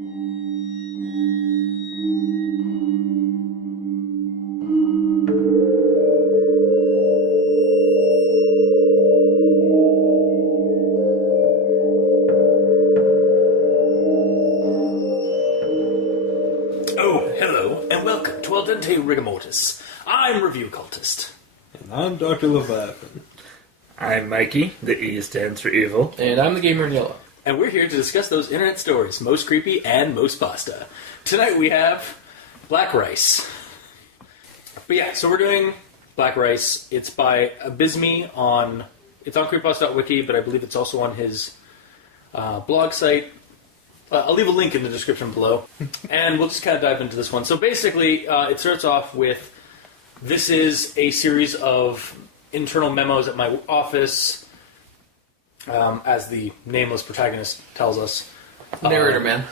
Oh, hello, and welcome to Al Dente Rigamortis. I'm Review Cultist. And I'm Dr. Leviathan. I'm Mikey, the E stands for evil. And I'm the gamer in yellow. And we're here to discuss those internet stories, most creepy and most pasta. Tonight we have Black Rice. But yeah, so we're doing Black Rice. It's by Abysmii it's on creepypasta.wikia, but I believe it's also on his blog site. I'll leave a link in the description below. And we'll just kind of dive into this one. So basically, it starts off with, this is a series of internal memos at my office, as the nameless protagonist tells us. Narrator man.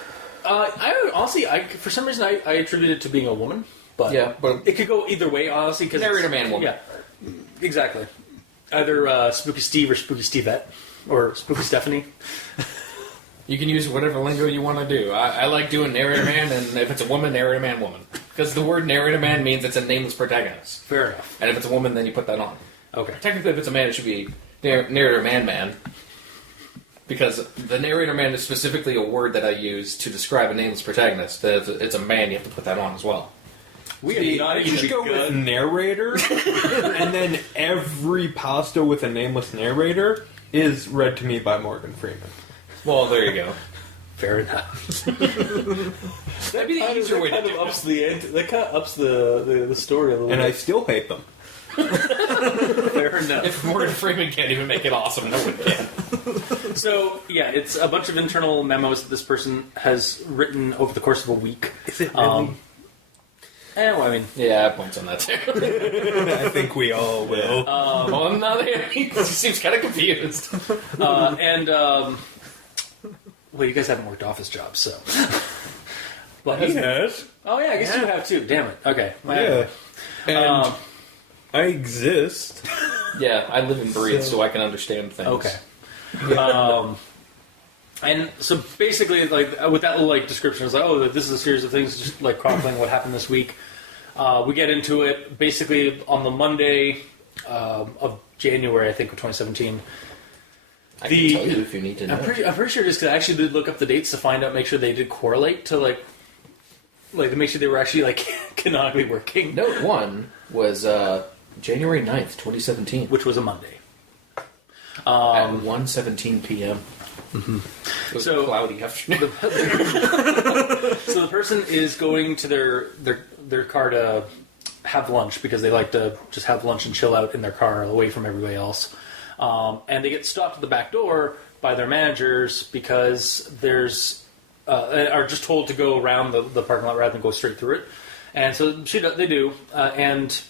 Honestly, for some reason, I attribute it to being a woman. But Yeah, but it could go either way, honestly. Cause narrator man woman. Yeah, exactly. Either Spooky Steve or Spooky Stevette. Or Spooky Stephanie. You can use whatever lingo you want to do. I like doing narrator man, and if it's a woman, narrator man woman. Because the word narrator man means it's a nameless protagonist. Fair enough. And if it's a woman, then you put that on. Okay. Technically, if it's a man, it should be narrator man. Because the narrator man is specifically a word that I use to describe a nameless protagonist. If it's a man, you have to put that on as well. We You go with narrator, and then every pasta with a nameless narrator is read to me by Morgan Freeman. Well, there you go. Fair enough. That'd be the easier way to do it. That kind of ups the story a little And bit. I still hate them. Fair enough. If Morgan Freeman can't even make it awesome, no one can. So, yeah, it's a bunch of internal memos that this person has written over the course of a week. Is it really? Well, I mean... Yeah, I have points on that too. I think we all will. Well, I'm not here. He seems kind of confused. Well, you guys haven't worked office jobs, so... But He has. Oh, yeah, I guess you have too. Damn it. Okay. Yeah. And I exist. Yeah, I live and breathe, so I can understand things. Okay. And so basically, like, with that little, like, description, it's like, oh, this is a series of things just, like, chronicling what happened this week. We get into it, basically, on the Monday of January, I think, of 2017. I can tell you if you need to know. I'm pretty sure just because I actually did look up the dates to find out, make sure they did correlate to, like to make sure they were actually, like, canonically working. Note 1 was January 9th, 2017. Which was a Monday. At 1:17 p.m. Mm-hmm. It was So- a cloudy afternoon. So the person is going to their car to have lunch because they like to just have lunch and chill out in their car away from everybody else. And they get stopped at the back door by their managers because are just told to go around the parking lot rather than go straight through it. And so they do. And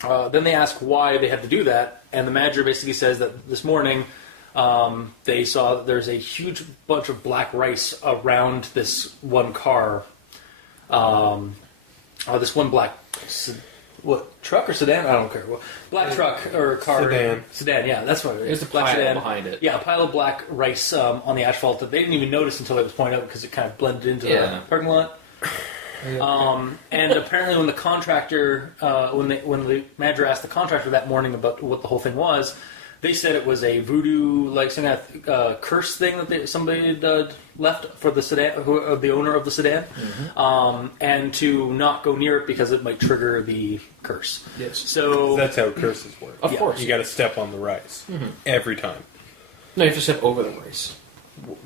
then they ask why they had to do that. And the manager basically says that this morning they saw that there's a huge bunch of black rice around this one car. This one black... truck or sedan? I don't care. Black truck or car. Sedan, yeah, that's what it is. There's a pile behind it. Yeah, a pile of black rice on the asphalt that they didn't even notice until it was pointed out because it kind of blended into the parking lot. And apparently when the contractor, when the manager asked the contractor that morning about what the whole thing was, they said it was a voodoo, like some kind of curse thing that somebody had left for the sedan, the owner of the sedan, and to not go near it because it might trigger the curse. Yes. So That's how curses work. Of course. You got to step on the rice. Every time. No, you have to step over the rice.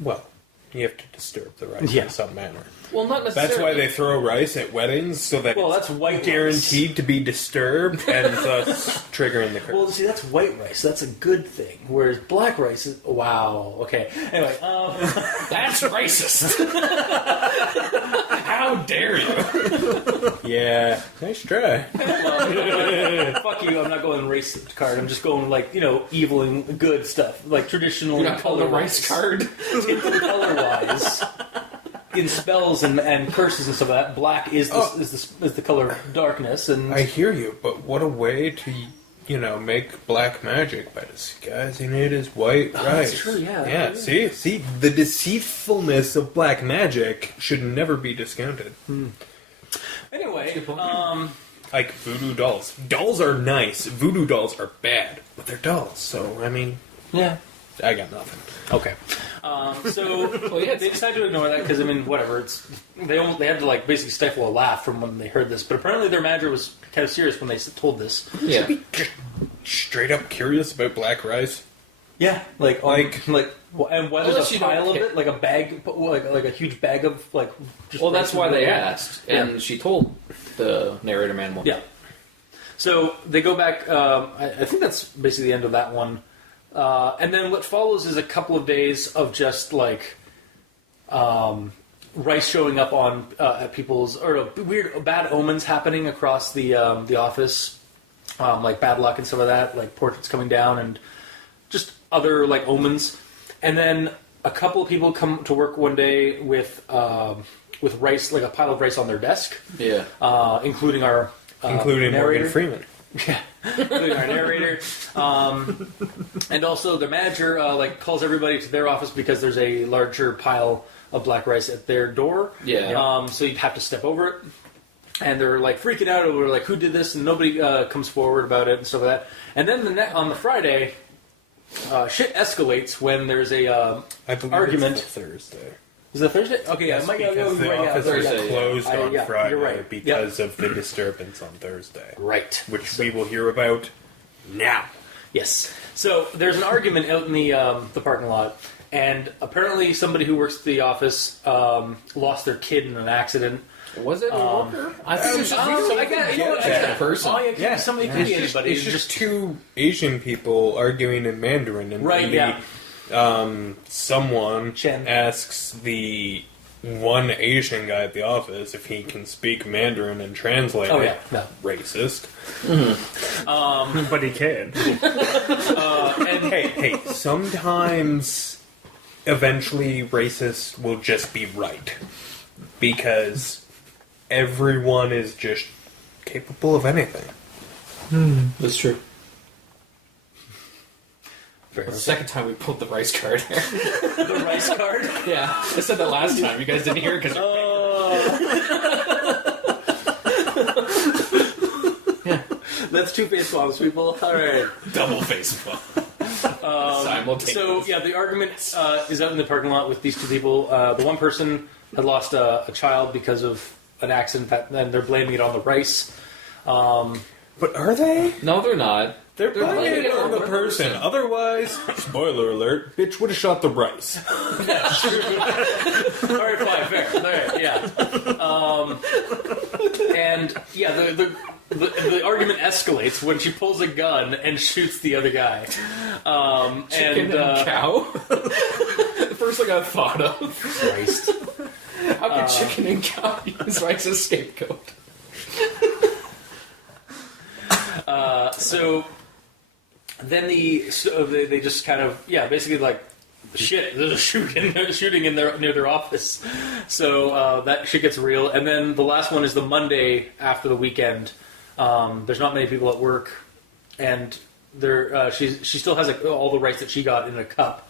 Well, you have to disturb the rice Yeah. in some manner. Well, not necessarily. That's why they throw rice at weddings, so that Well, it's that's white guaranteed to be disturbed and thus triggering the curse. Well, see, that's white rice. That's a good thing. Whereas black rice is... Wow. Okay. Anyway. That's racist. How dare you? Yeah, nice try. Fuck you, I'm not going race card. I'm just going, like, evil and good stuff. Like, traditional You're not calling the rice card? Color-wise. In spells and curses and stuff like that, black is the color of darkness. And I hear you, but what a way to make black magic by disguising it as white rice. That's true, yeah. Yeah, see, the deceitfulness of black magic should never be discounted. Anyway, Like voodoo dolls. Dolls are nice. Voodoo dolls are bad, but they're dolls. So I mean, yeah. I got nothing. Okay. So they decided to ignore that because, I mean, whatever. They had to, like, basically stifle a laugh from when they heard this. But apparently their manager was kind of serious when they told this. Yeah. Just straight up curious about black rice. Yeah. And why Unless there's a you don't pile of care. it? Like a bag, like a huge bag of, like, just Well, that's rice why and they whatever. asked, and she told the narrator man one. Yeah. So they go back. I think that's basically the end of that one. And then what follows is a couple of days of just like rice showing up on at people's weird bad omens happening across the office, like bad luck and some of that, like portraits coming down and just other like omens. And then a couple of people come to work one day with rice, like a pile of rice on their desk. Yeah. Including our Including narrator. Morgan Freeman. Yeah, including our narrator, and also the manager calls everybody to their office because there's a larger pile of black rice at their door. Yeah. So you'd have to step over it, and they're like freaking out over like who did this, and nobody comes forward about it and stuff like that. And then on the Friday, shit escalates when there's a I believe argument. it's the Thursday. Is it Thursday? Okay, Yes, I might because the office Thursday, was yeah. closed on Friday you're right. because of the disturbance on Thursday. Right. Which we will hear about now. Yes. So there's an argument out in the parking lot, and apparently somebody who works at the office lost their kid in an accident. Was it a worker? I think it was just I got, you know what? a person. Oh, yeah, somebody could be anybody. It's just two Asian people arguing in Mandarin, and Right, then yeah. someone Chen. asks the one Asian guy at the office if he can speak Mandarin and translate Oh, it. yeah. No. Racist. But he can. And Hey, sometimes eventually racist will just be right. Because everyone is just capable of anything. That's true. Fair The enough. second time we pulled the rice card. The rice card. Yeah. I said that last time. You guys didn't hear it because That's two face bombs, people. All right. double face bump. Simultaneous. So yeah, the argument is out in the parking lot with these two people. The one person had lost a child because of an accident, and they're blaming it on the rice. But are they? No, they're not. They're blaming it on the one person. Otherwise, spoiler alert, bitch would have shot the rice. All right, fine, fair. All right, yeah. And yeah, the argument escalates when she pulls a gun and shoots the other guy. Chicken and cow. The first thing I thought of. Christ. How can chicken and cow use rice as scapegoat? So then they just kind of basically like shit. There's a shooting in near their office. So that shit gets real. And then the last one is the Monday after the weekend. There's not many people at work, and she still has all the rice that she got in a cup.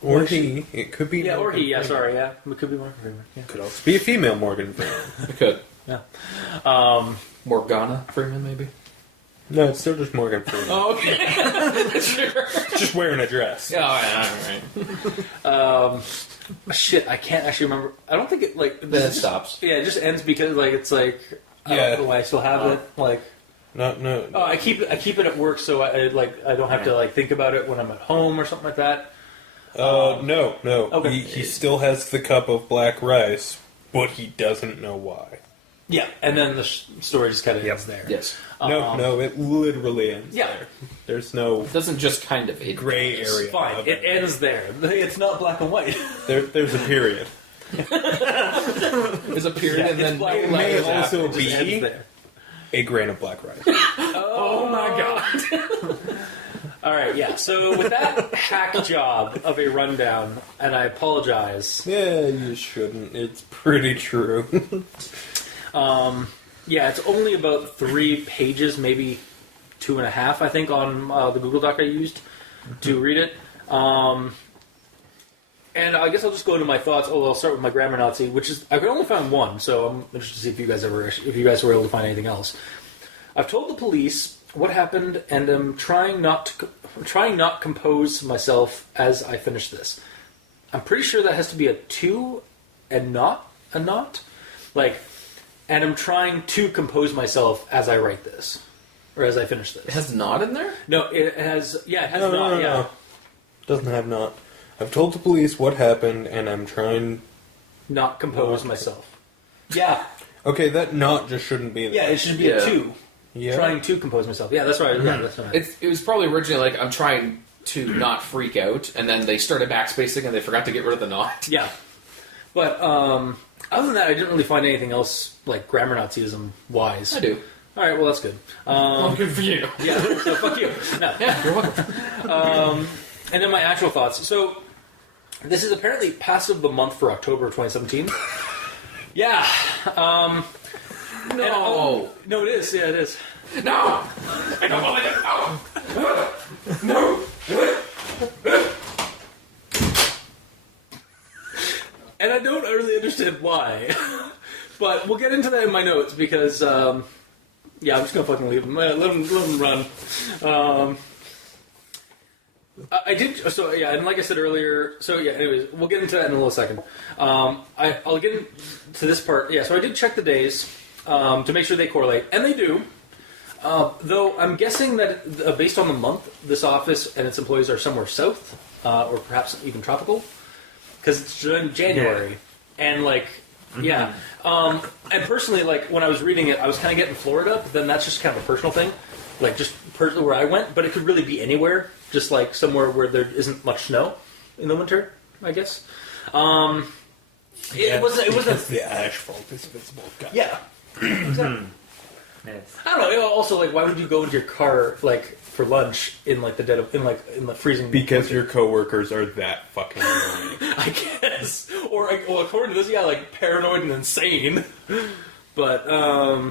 Or he. It could be. Yeah, or Morgan he. Yeah, Freeman. sorry. Yeah, it could be Morgan Freeman. Yeah. Could also be a female Morgan Freeman. It could. Yeah. Morgana Freeman, maybe? No, it's still just Morgan Freeman. Oh, okay. Sure. Just wearing a dress. Yeah, all right. Shit, I can't actually remember. I don't think it Then it stops. Yeah, it just ends because I Yeah. don't know why I still have it. No. Oh, I keep it at work so I don't have to think about it when I'm at home or something like that. No. Okay. He still has the cup of black rice, but he doesn't know why. Yeah, and then the story just kind of ends there. Yes. No, it literally ends Yeah. there. There's no It doesn't just kind of. It gray does. area. Fine, of it ends there. It's not black and white. There's a period. There's a period and It's then black no and white. letters may after. also It just be- ends there. A grain of black rice. Oh my god. All right, yeah. So with that hack job of a rundown, and I apologize. Yeah, you shouldn't. It's pretty true. Yeah, it's only about 3 pages, maybe 2.5, I think, on the Google Doc I used to read it. And I guess I'll just go into my thoughts. I'll start with my grammar Nazi, which is I could only find one, so I'm interested to see if you guys were able to find anything else. I've told the police what happened, and am trying not compose myself as I finish this. I'm pretty sure that has to be a to and not a not, and I'm trying to compose myself as I write this or as I finish this. It has not in there? No, it has. Yeah, it has No, not. no. Doesn't have not. I've told the police what happened, and I'm trying... Not compose myself. Yeah. Okay, that not just shouldn't be there. Yeah, it should be a to. Yeah. Trying to compose myself. Yeah, that's right. Yeah, that's right. It was probably originally I'm trying to not freak out, and then they started backspacing and they forgot to get rid of the not. Yeah. But other than that, I didn't really find anything else grammar Nazism wise. I do. All right, well that's good. Well, good for you. Yeah, so fuck you. No. Yeah, you're welcome. And then my actual thoughts. So this is apparently passive of the month for October 2017. Yeah. No. No, it is. Yeah, it is. No! I don't want it. No! And I don't really understand why. But we'll get into that in my notes because, I'm just going to fucking leave them. Let them run. I did, and like I said earlier, anyways, we'll get into that in a little second. I'll get into this part. Yeah, so I did check the days to make sure they correlate, and they do. Though I'm guessing that based on the month, this office and its employees are somewhere south, or perhaps even tropical, because it's January, and yeah. And personally, when I was reading it, I was kind of getting Florida, but then that's just kind of a personal thing, just personally where I went, but it could really be anywhere, just somewhere where there isn't much snow in the winter, I guess. It wasn't the asphalt is visible. Yeah. Exactly. Yes. I don't know. Also, why would you go into your car for lunch in the dead of in the freezing? Because your coworkers are that fucking annoying. I guess, or according to this, paranoid and insane. But I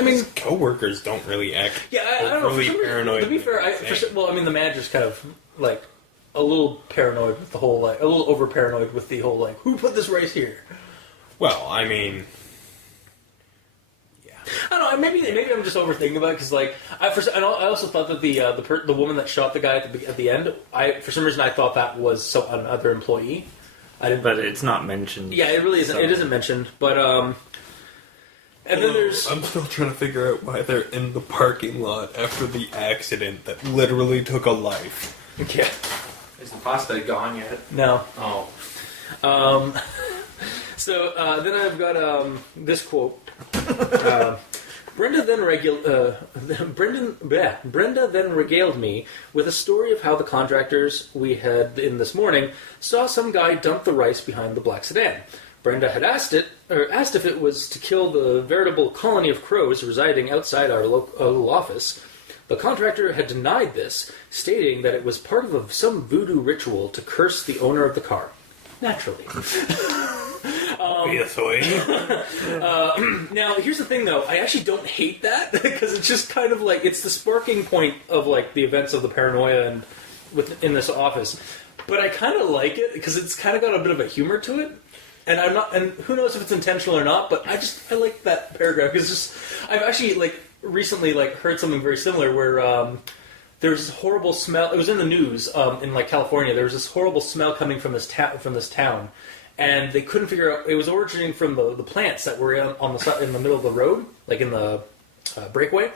mean, coworkers don't really act. Yeah, I don't know. Really paranoid. To be fair, the manager's kind of a little paranoid with the whole a little over paranoid with the whole who put this right here. Well, I mean. I don't know. Maybe I'm just overthinking about it because, I also thought that the woman that shot the guy at the end, for some reason I thought that was another employee. I didn't. But it's not mentioned. Yeah, it really isn't. So. It isn't mentioned. But and then there's. I'm still trying to figure out why they're in the parking lot after the accident that literally took a life. Yeah. Is the pasta gone yet? No. Oh. So then I've got this quote. Brenda then regaled me with a story of how the contractors we had in this morning saw some guy dump the rice behind the black sedan. Brenda had asked if it was to kill the veritable colony of crows residing outside our local office. The contractor had denied this, stating that it was part of some voodoo ritual to curse the owner of the car. Naturally. Obviously. Now, here's the thing, though. I actually don't hate that, because it's just kind of it's the sparking point of, the events of the paranoia and in this office. But I kind of like it, because it's kind of got a bit of a humor to it. And and who knows if it's intentional or not, but I like that paragraph, because I've actually, recently, heard something very similar, where, there was this horrible smell. It was in the news in California. There was this horrible smell coming from this town, and they couldn't figure out. It was originating from the plants that were in the middle of the road, in the breakaway,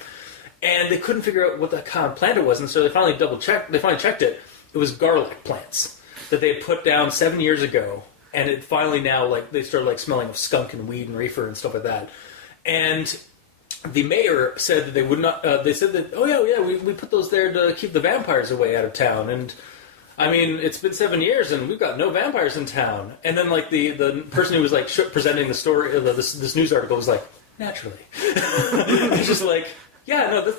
and they couldn't figure out what the kind of plant it was. And so they finally checked. They finally checked it. It was garlic plants that they had put down 7 years ago, and it finally now they started smelling of skunk and weed and reefer and stuff like that, and. The mayor said that they would not. They said that, we put those there to keep the vampires away out of town. And I mean, it's been 7 years, and we've got no vampires in town. And then, the person who was presenting the story, this news article was naturally. It's just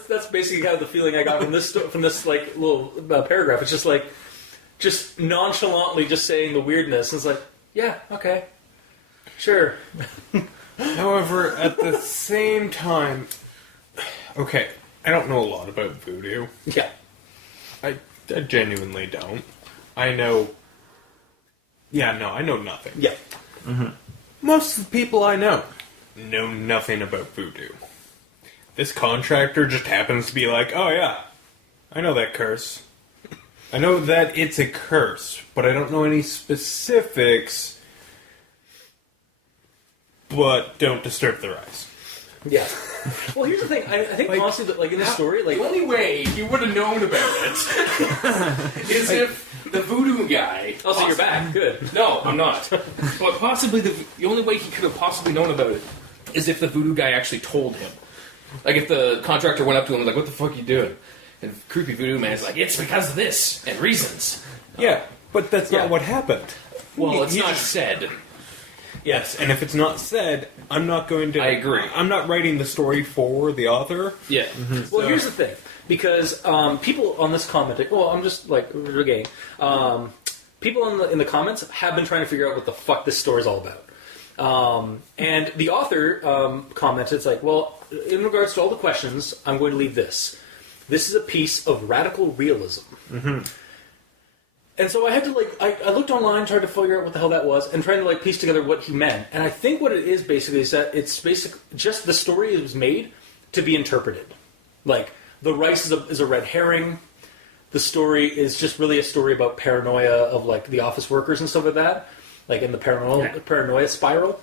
that's basically kind of the feeling I got from this little paragraph. It's just nonchalantly just saying the weirdness. And it's yeah, okay, sure. However, at the same time, Okay, I don't know a lot about voodoo. Yeah. I genuinely don't. I know... Yeah, no, I know nothing. Yeah. Most of the people I know nothing about voodoo. This contractor just happens to be like, oh yeah, I know that curse. I know that it's a curse, but I don't know any specifics. But don't disturb the rice. Yeah. Well, here's the thing. I think honestly, that, like in this story, like The only way you would have known about it is if the voodoo guy... oh, so you're back. Good. No, I'm not. But possibly the only way he could have possibly known about it is if the voodoo guy actually told him. Like if the contractor went up to him and was like, what the fuck are you doing? And creepy voodoo man's like, it's because of this and reasons. Yeah, but that's Yeah. not what happened. Well, it's He not just- said. Yes, and if it's not said, I'm not going to... I agree. I'm not writing the story for the author. Yeah. Well, here's the thing, because people on this commenting. Well, I'm just like regaying. People in the comments have been trying to figure out what the fuck this story's all about. And the author commented, it's like, well, in regards to all the questions, I'm going to leave this. This is a piece of radical realism. And so I had to I looked online, tried to figure out what the hell that was, and trying to piece together what he meant. And I think what it is basically is that it's basically just the story was made to be interpreted. Like the rice is a red herring. The story is just really a story about paranoia of the office workers and stuff like that, like in the paranoia spiral.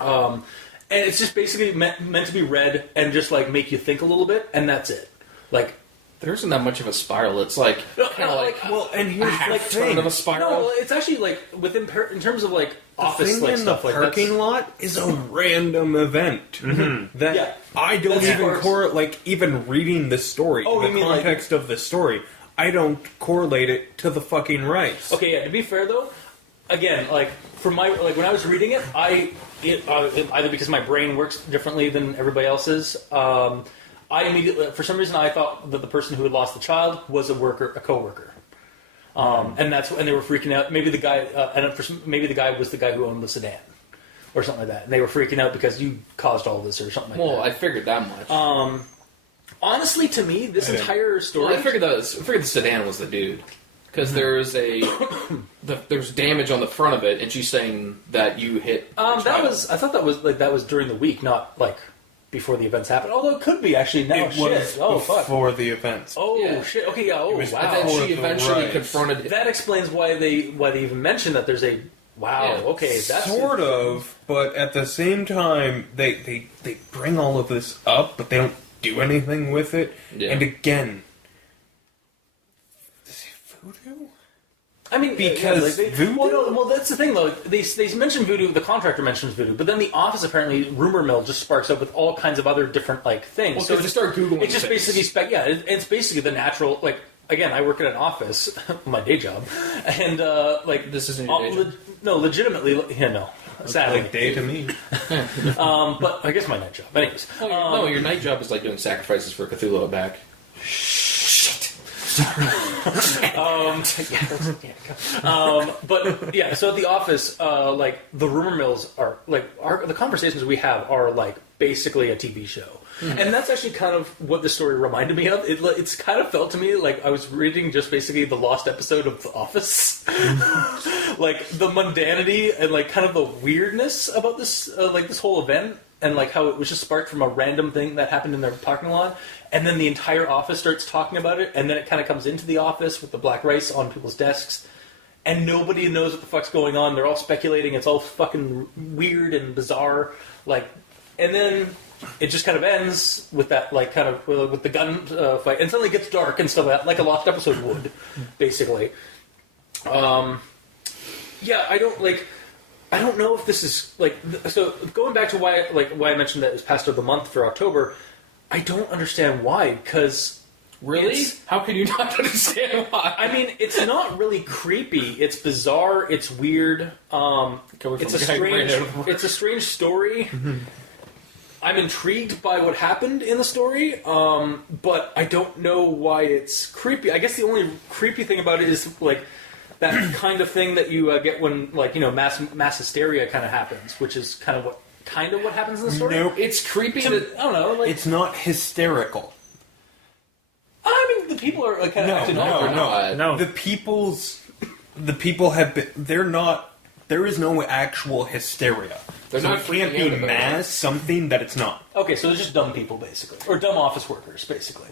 And it's just basically meant to be read and just make you think a little bit, and that's it. There isn't that much of a spiral. It's kind of Well, and here's half the turn thing. of a spiral. No, it's actually in terms of office thing in stuff the like parking that's- lot is a random event that Yeah. I don't That's even sparks. even reading the story, Oh, in you the mean, context of the story, I don't correlate it to the fucking rice. Okay, yeah. To be fair though, again, for my when I was reading it, either because my brain works differently than everybody else's. I immediately, for some reason, I thought that the person who had lost the child was a coworker, and they were freaking out. Maybe the guy, maybe the guy was the guy who owned the sedan, or something like that, and they were freaking out because you caused all this or something like Well, that. I figured that much. Honestly, to me, this Well, entire story. I figured the sedan was the dude. Because there's there's damage on the front of it, and she's saying that you hit. I thought that was during the week, not before the events happened. Although it could be actually now. It was Oh fuck. before the events. Oh Yeah. shit. Okay. Yeah. Oh was wow. And then before she the eventually rice. confronted. That explains why they even mentioned that there's a. Wow. Yeah. Okay. That's Sort of, but at the same time, they bring all of this up, but they don't do anything with it. Yeah. And again, is it voodoo? I mean, Because voodoo? Well, that's the thing though. They mention voodoo. The contractor mentions voodoo, but then the office apparently rumor mill just sparks up with all kinds of other different things. Well, so because they start googling. it's just things. basically it's basically the natural Again, I work at an office, my day job, and This isn't your day job? no, legitimately, no, sadly, Like day to me. but I guess my night job. Anyways, No, your night job is like doing sacrifices for Cthulhu out back. but yeah, so at the office, the rumor mills are the conversations we have are basically a TV show, and that's actually kind of what the story reminded me of. It's kind of felt to me like I was reading just basically the lost episode of The Office, the mundanity and kind of the weirdness about this this whole event. And how it was just sparked from a random thing that happened in their parking lot, and then the entire office starts talking about it, and then it kind of comes into the office with the black rice on people's desks, and nobody knows what the fuck's going on. They're all speculating. It's all fucking weird and bizarre. And then it just kind of ends with that kind of with the gun fight, and suddenly it gets dark and stuff like a lost episode would, basically. Yeah, I don't know if this is so. Going back to why I mentioned that it's Pastor of the Month for October, I don't understand why. Because Really? How can you not understand why? I mean, it's not really creepy. It's bizarre. It's weird. It's a strange story. I'm intrigued by what happened in the story, but I don't know why it's creepy. I guess the only creepy thing about it is that kind of thing that you get when mass hysteria kind of happens, which is kind of what kind of what happens in the story. Nope. It's creepy. I don't know. Like, It's not hysterical. I mean, the people are like kind of acting no, out. they're not. No. The people have been. They're not. There is no actual hysteria. They're So not it can't freaking be out about it. mass something that it's not. Okay, so they're just dumb people, basically, or dumb office workers, basically.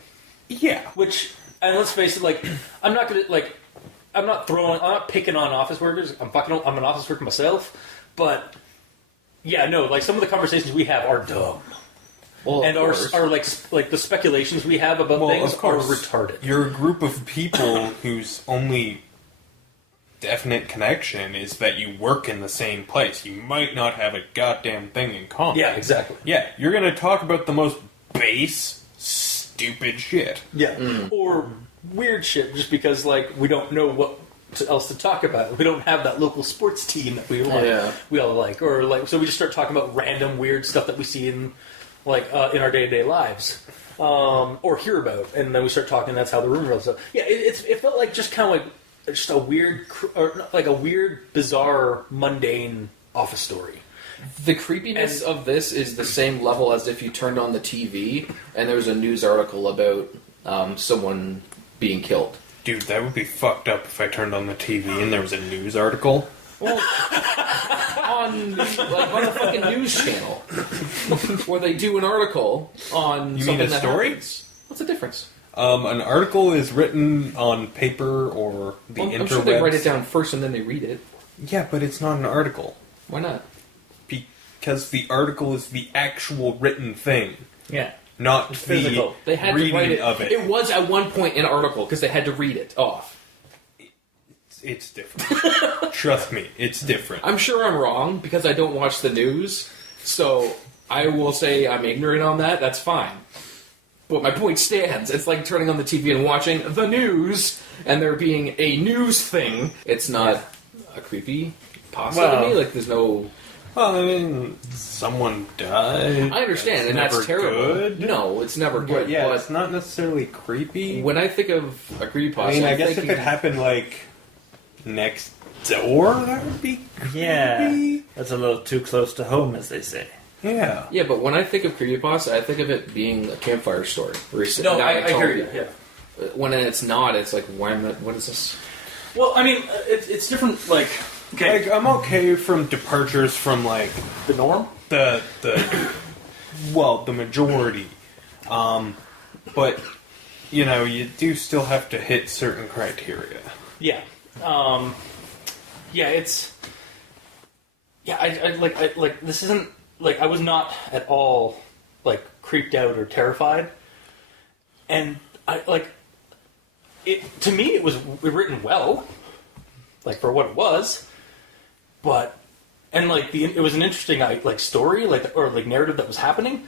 Yeah. Which, and let's face it, like, I'm not picking on office workers. I'm an office worker myself, but yeah, no, like some of the conversations we have are dumb, Well, and of are course. like the speculations we have about things of course, are retarded. You're a group of people whose only definite connection is that you work in the same place. You might not have a goddamn thing in common. Yeah, exactly. Yeah, you're gonna talk about the most base, stupid shit. Yeah, or weird shit, just because like we don't know what else to talk about. We don't have that local sports team that we like. Yeah. We all like, or like, so we just start talking about random weird stuff that we see in like in our day to day lives, or hear about, and then we start talking. That's how the room rolls up. Yeah, it felt like just kind of like just a weird, or like a weird, bizarre, mundane office story. The creepiness of this is the same level as if you turned on the TV and there was a news article about someone being killed. Dude, that would be fucked up if I turned on the TV and there was a news article. Well, on a fucking news channel where they do an article on You something mean a that story? happens. What's the difference? An article is written on paper or the Well, interwebs. I'm sure they write it down first and then they read it. Yeah, but it's not an article. Why not? Because the article is the actual written thing, Yeah. not the physical. They had reading to write it. of it. It was at one point an article because they had to read it off. It's different. Trust me, it's different. I'm sure I'm wrong because I don't watch the news, so I will say I'm ignorant on that. That's fine. But my point stands. It's like turning on the TV and watching the news, and there being a news thing. It's not a creepy pasta to me. Like, there's no... Well, I mean, someone died. I understand, and that's never terrible. good. No, it's never good. But yeah, but it's not necessarily creepy. when I think of a creepypasta, I mean, I I'm guess if thinking- it happened, like, next door, that would be creepy. Yeah. That's a little too close to home, as they say. Yeah. Yeah, but when I think of creepypasta, I think of it being a campfire story. Where you're sitting No, down I and hear telling you. people. Yeah. When it's not, it's like, why am I, what is this? Well, I mean, it's different. Like, okay, Like, I'm okay from departures from, like, the norm. the majority. But, you know, you do still have to hit certain criteria. Yeah. Yeah, it's. Yeah, I like this isn't like I was not at all like creeped out or terrified, and I like it. To me, it was written well, like for what it was, but and like it was an interesting like story or narrative that was happening,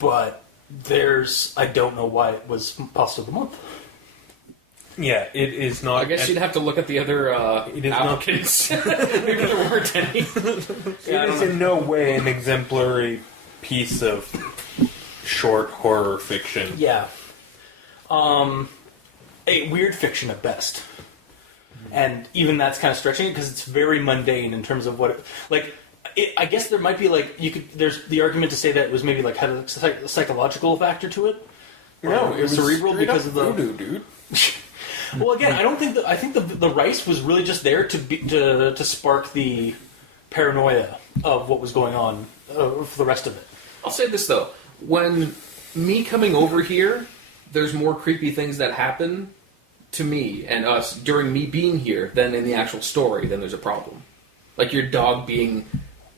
but I don't know why it was pasta of the month. Yeah, it is not. I guess you'd have to look at the other It is not- applicants. Maybe there weren't any. It is in no way an exemplary piece of short horror fiction. Yeah. A weird fiction at best. And even that's kind of stretching it because it's very mundane in terms of what it, like. I guess there might be like there's the argument to say that it was maybe like had a psychological factor to it. No, Or cerebral because of the voodoo, dude. Well, again, I think the rice was really just there to spark the paranoia of what was going on for the rest of it. I'll say this though: when me coming over here, there's more creepy things that happen to me and us during me being here than in the actual story. Then there's a problem, like your dog being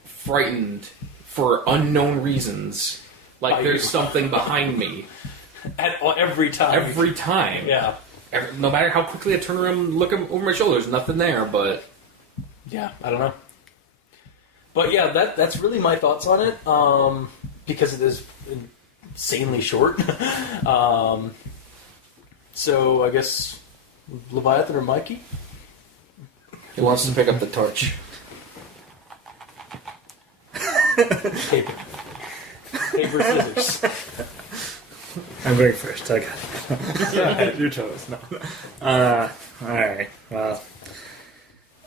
frightened for unknown reasons. Like By there's you. something behind me Every time. every time. Yeah. No matter how quickly I turn around and look over my shoulder, there's nothing there, but... Yeah, I don't know. But yeah, that's really my thoughts on it, because it is insanely short. So I guess Leviathan or Mikey? He wants to pick up the torch. Paper. Paper, scissors. I'm going first. I got it. Your toes. No. Alright. Well.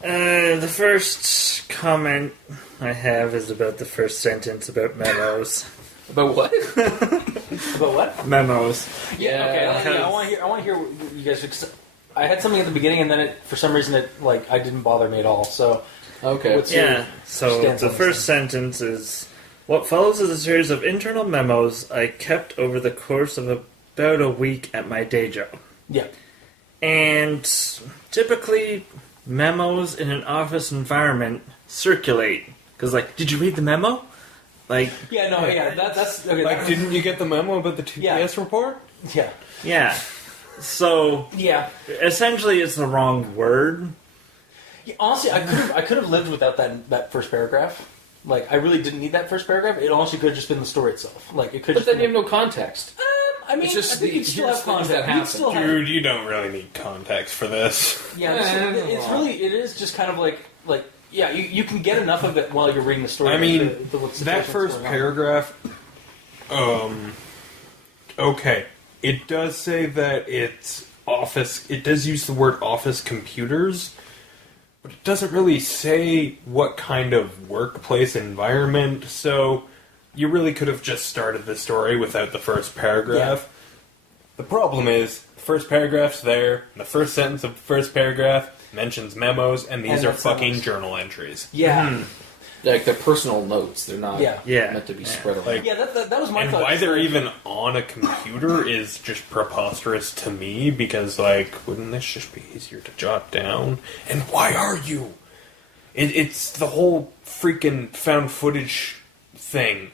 The first comment I have is about the first sentence about memos. About what? About what? Memos. Yeah. Okay. because- I want to hear what you guys. Because I had something at the beginning, and then for some reason I didn't bother me at all. So Okay. What's your Yeah, so stance the on first sentence is, what follows is a series of internal memos I kept over the course of about a week at my day job. yeah. And typically, memos in an office environment circulate. Because, like, did you read the memo? Like, Yeah, no, yeah, that's okay. Like, didn't you get the memo about the TPS report? Yeah, yeah. So, yeah. essentially, it's the wrong word. Yeah, honestly, I could have lived without that first paragraph. Like, I really didn't need that first paragraph. It honestly could have just been the story itself. Like, it could. But just then you been have no context. I mean, it's just I think the- you'd still here's have things context. that You'd happen. still have, Dude, you don't really need context for this. yeah, it is just kind of like yeah, you can get enough of it while you're reading the story. I like mean, what that situation's first going on. paragraph, okay, it does say that it's office, it does use the word office computers, but it doesn't really say what kind of workplace environment, so you really could have just started the story without the first paragraph. The problem is, the first paragraph's there, and the first sentence of the first paragraph mentions memos, and these And are that's fucking almost- journal entries. Yeah, Like they're personal notes. They're not Yeah. meant to be Yeah. spread around. Like- yeah. That was my And thought. why It's they're like- even on a computer is just preposterous to me, because, like, wouldn't this just be easier to jot down? And why are you? It's the whole freaking found footage thing.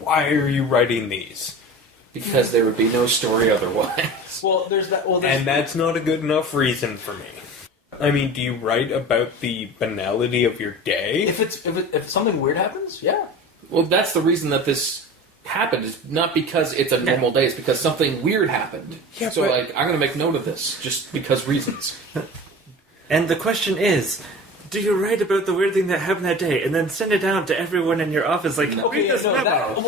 Why are you writing these? Because there would be no story otherwise. Well, there's that. Well, there's, And that's not a good enough reason for me. I mean, do you write about the banality of your day? if something weird happens, yeah. Well, that's the reason that this happened. Is not because it's a normal day. It's because something weird happened. Yeah, so, but- like, I'm going to make note of this just because reasons. And the question is, do you write about the weird thing that happened that day and then send it out to everyone in your office? Like, Okay, read yeah, this no, memo.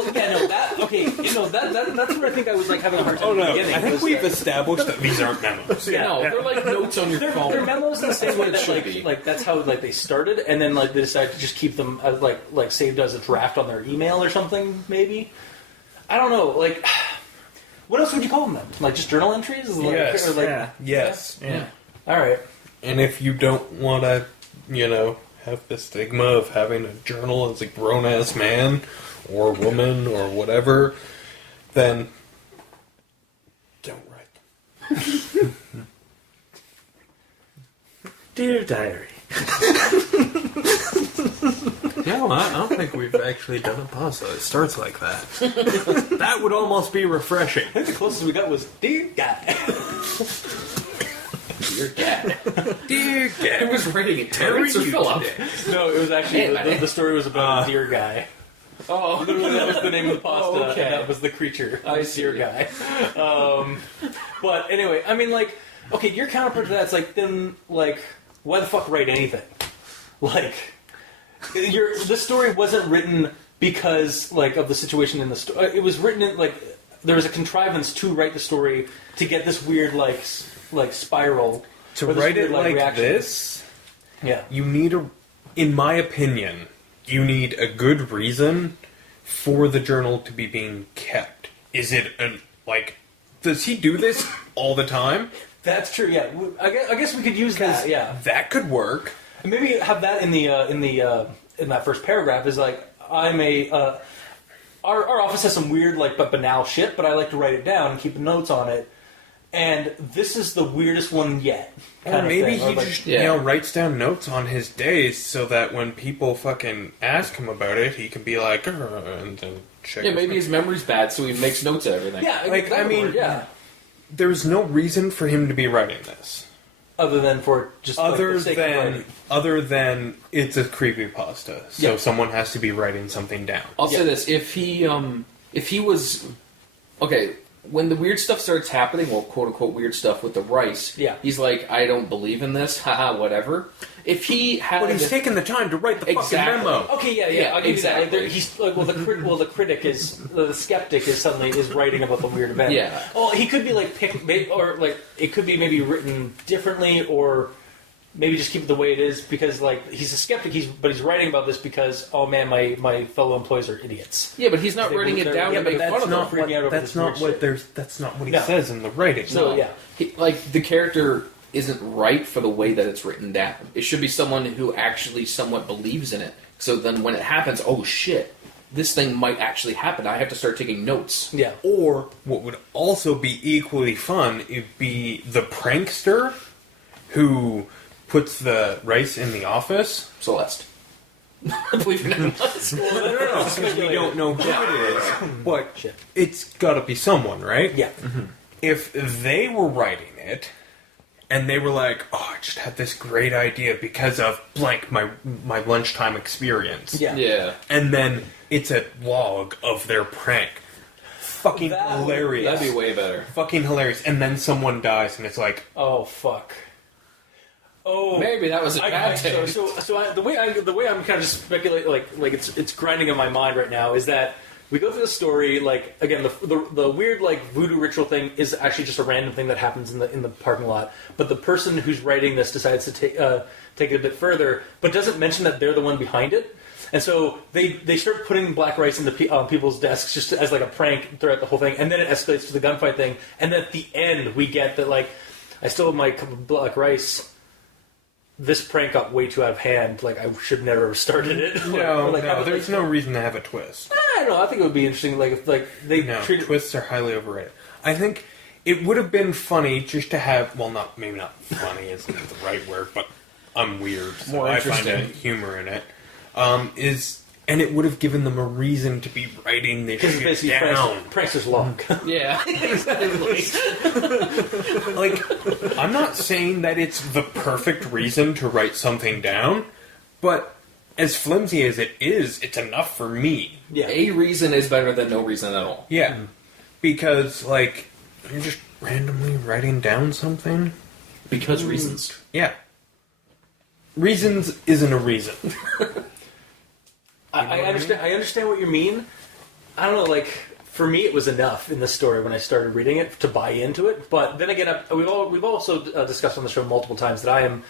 That's where I think I was like having a hard time Oh at the no, beginning. I think was we've that- established that these aren't memos. No, they're like notes on your phone. They're memos in the same way what it that should be. like that's how like they started, and then like they decided to just keep them as, like saved as a draft on their email or something. Maybe I don't know. Like, what else would you call them then? Like just journal entries? Like, Yes. Or like, Yeah. Yes. Yeah. All right. And if you don't want to, have the stigma of having a journal as a grown ass man or woman or whatever, then don't write them. Dear diary. No, I don't think we've actually done a pasta that starts like that. That would almost be refreshing. I think the closest we got was dear guy. Dear Dad. Dear It was writing it. Terrence or Philip? No, it was actually Hey, the story was about a deer guy. Oh, Literally, that was the name of the pasta, Oh, okay. and that was the creature. I The deer see. guy. But anyway, I mean, like, okay, your counterpart to that's like, then, like, why the fuck write anything? Like, this story wasn't written because, like, of the situation in the story. It was written in, like, there was a contrivance to write the story to get this weird, like spiral. To or this write weird, it like reaction. this, Yeah. you need in my opinion, you need a good reason for the journal to be being kept. Is it does he do this all the time? That's true, yeah. I guess we could use that, yeah. That could work. And maybe have that in that first paragraph is like, I'm a our office has some weird but banal shit, but I like to write it down and keep notes on it. And this is the weirdest one yet. Or maybe he like, just Yeah. writes down notes on his days so that when people fucking ask him about it, he can be like, and then check. yeah, his maybe his memory's bad, so he makes notes of everything. yeah, Like, that I would mean- work, yeah. There's no reason for him to be writing this. Other than for just Other the sake of writing. than it's a creepypasta, so Yeah. someone has to be writing something down. I'll Yeah. say this: if he was okay, when the weird stuff starts happening, well, quote unquote weird stuff with the rice, Yeah. he's like, I don't believe in this, haha, whatever. If he had, But he's taking the time to write the Exactly. fucking memo. Okay, yeah, Yeah, I'll give exactly. you that. Like, he's like, the critic is the skeptic is suddenly writing about the weird event. Yeah. Oh, he could be like or like it could be maybe written differently, or maybe just keep it the way it is because like he's a skeptic. But he's writing about this because my fellow employees are idiots. Yeah, but he's not writing it down to make fun of them. Freaking out over That's this not weird what shit. that's not what he No. says in the writing. So yeah, Like the character isn't right for the way that it's written down. It should be someone who actually somewhat believes in it. So then when it happens, oh shit, this thing might actually happen. I have to start taking notes. yeah. Or what would also be equally fun would be the prankster who puts the rice in the office. Celeste. Believe it or not. No, because we don't know who it is. But Shit. it's got to be someone, right? Yeah. If they were writing it, and they were like, "Oh, I just had this great idea because of blank my lunchtime experience," Yeah. Yeah. and then it's a log of their prank. Fucking That would- hilarious. That'd be way better. Fucking hilarious. And then someone dies, and it's like, Oh fuck. Oh. Maybe that was a bad thing. The way I'm kind of just speculating, like it's grinding in my mind right now is that we go through the story. Like again, the weird like voodoo ritual thing is actually just a random thing that happens in the parking lot. But the person who's writing this decides to take it a bit further, but doesn't mention that they're the one behind it. And so they start putting black rice in people's desks just as like a prank throughout the whole thing, and then it escalates to the gunfight thing. And then at the end, we get that like I stole my cup of black rice. This prank got way too out of hand. Like I should never have started it. no, like, no, there's no reason to have a twist. I don't know. I think it would be interesting. Like if like they No, treated. twists are highly overrated. I think it would have been funny just to have, well, maybe not funny isn't the right word, but I'm weird, so More I find interesting. humor in it. And it would have given them a reason to be writing this Because shit it's basically down. prankster's log. Yeah. Exactly. Like, I'm not saying that it's the perfect reason to write something down, but as flimsy as it is, it's enough for me. Yeah. A reason is better than no reason at all. Yeah. Because, like, you're just randomly writing down something. Because reasons. Yeah. Reasons isn't a reason. I understand. I understand what you mean. I don't know. Like for me, it was enough in the story when I started reading it to buy into it. But then again, we've also discussed on the show multiple times that I am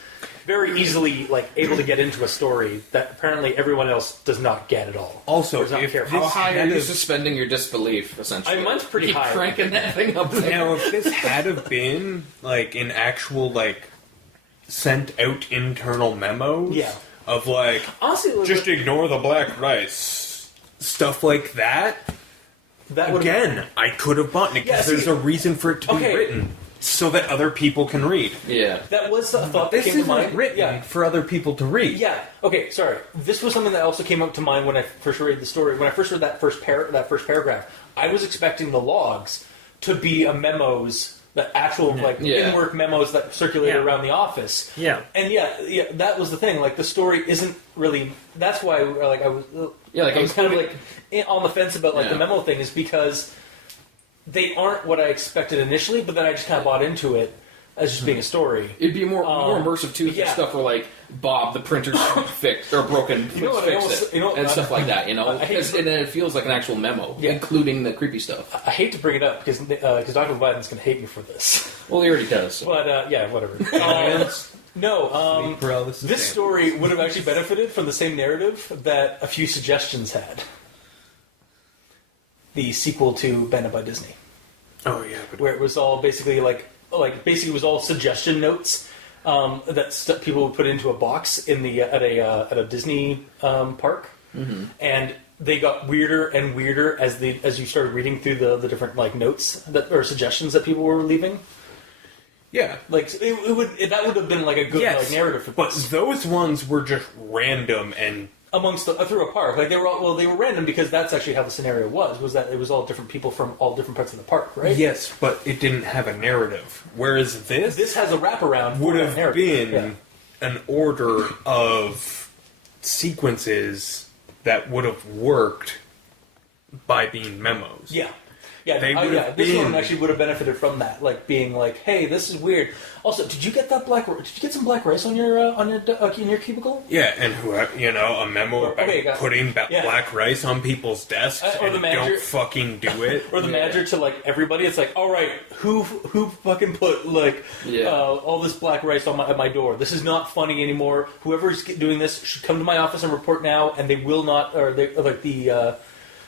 very easily like able to get into a story that apparently everyone else does not get at all. Also, Or does not if care this for. How high are had you of- suspending your disbelief, essentially? Mine's pretty Keep high. cranking that thing up there. Now, if this had have been, like, an actual, like, sent out internal memos Yeah. of, like, Honestly, just ignore the black rice, stuff like that, that would again, I could have bought it Yeah, because see- there's a reason for it to Okay. be written so that other people can read. Yeah. that was the thought that This came to isn't mind. written Yeah. for other people to read. Yeah. Okay. Sorry. This was something that also came up to mind when I first read the story. When I first read that first paragraph, I was expecting the logs to be a memos, the actual like Yeah. in-work memos that circulated Yeah. around the office. Yeah. And yeah, that was the thing. Like the story isn't really. That's why like I was. Yeah, like, I was kind of like on the fence about like the Yeah. memo thing is because they aren't what I expected initially, but then I just kind of bought into it as just being a story. It'd be more immersive too if yeah. stuff were like Bob, the printer's fixed or broken, know what, I fix almost- it, you know, and stuff like that. You know, I hate to- and then it feels like an actual memo, Yeah. including the creepy stuff. I hate to bring it up because Dr. Biden's going to hate me for this. Well, he already does. So. But yeah, whatever. No, Paralysis this damage. story would have actually benefited from the same narrative that A Few Suggestions had. The sequel to Banned by Disney, Oh, yeah. But where it was all basically basically it was all suggestion notes that people would put into a box in the at a Disney park, and they got weirder and weirder as you started reading through the different like notes that or suggestions that people were leaving. yeah. Like that would have been like a good Yes, like, narrative for but this. those ones were just random and Amongst through a park, like they were random because that's actually how the scenario was that it was all different people from all different parts of the park, right? yes, but it didn't have a narrative. Whereas This has a wraparound. would for that have narrative. been an order of sequences that would have worked by being memos. Yeah. Yeah, They would have this been. one actually would have benefited from that, like being like, "Hey, this is weird." Also, did you get that did you get some black rice on your in your cubicle? Yeah, and a memo about putting black rice on people's desks Or and the manager- don't fucking do it. Or the manager to like everybody, it's like, all right, who fucking put all this black rice on at my door? This is not funny anymore. Whoever's doing this should come to my office and report now, and they will not, or they like the.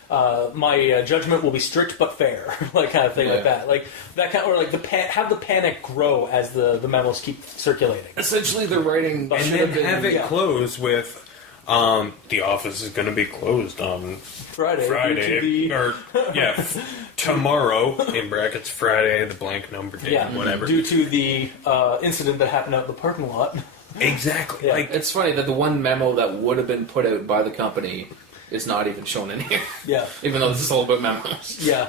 My judgment will be strict but fair, like kind of thing, like that, like that kind, or like have the panic grow as the memos keep circulating. Essentially, they're writing, And then have it close with, the office is going to be closed on Friday, tomorrow, in brackets, Friday, the blank number day, whatever. due to the incident that happened out in the parking lot. Exactly. Yeah. Like, It's funny that the one memo that would have been put out by the company is not even shown in here. Yeah. Even though this is all about memos. Yeah.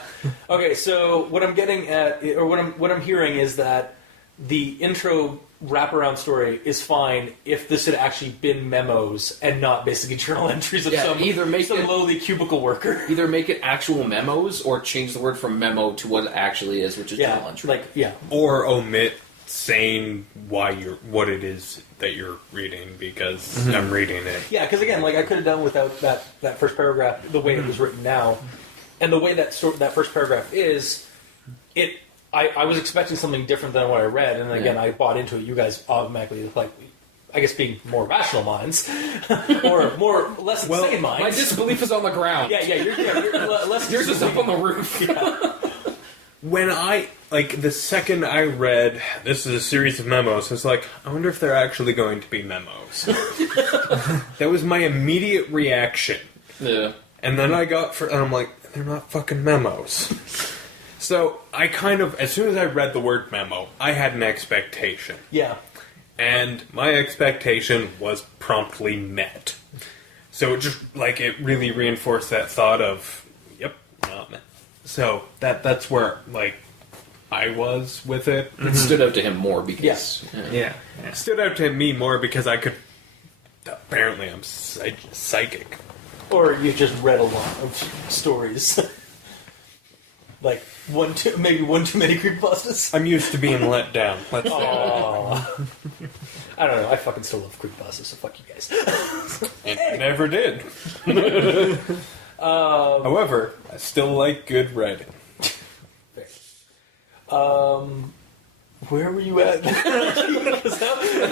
Okay, so what I'm getting at, or what I'm hearing, is that the intro wraparound story is fine if this had actually been memos and not basically journal entries of some lowly cubicle worker. Either make it actual memos or change the word from memo to what it actually is, which is journal entry. or omit saying what it is that you're reading, because I'm reading it. Yeah, because again, like I could have done without that first paragraph the way it was written now, and the way that first paragraph is, I was expecting something different than what I read, and again I bought into it. You guys automatically, like, I guess, being more rational minds or less insane minds. My disbelief is on the ground. You're less. Yours is up on the roof. Yeah. When the second I read, this is a series of memos, I was like, I wonder if they're actually going to be memos. That was my immediate reaction. Yeah. And then and I'm like, they're not fucking memos. So I as soon as I read the word memo, I had an expectation. Yeah. And my expectation was promptly met. So it really reinforced that thought of, yep, not met. So that's where, I was with it. It stood out to him more because... Yeah. It stood out to me more because I could... Apparently I'm psychic. Or you just read a lot of stories. Like, maybe one too many creepypastas. I'm used to being let down. Let's Aww. I don't know. I fucking still love creepypastas, so fuck you guys. And never did. However, I still like good writing. Where were you at? I think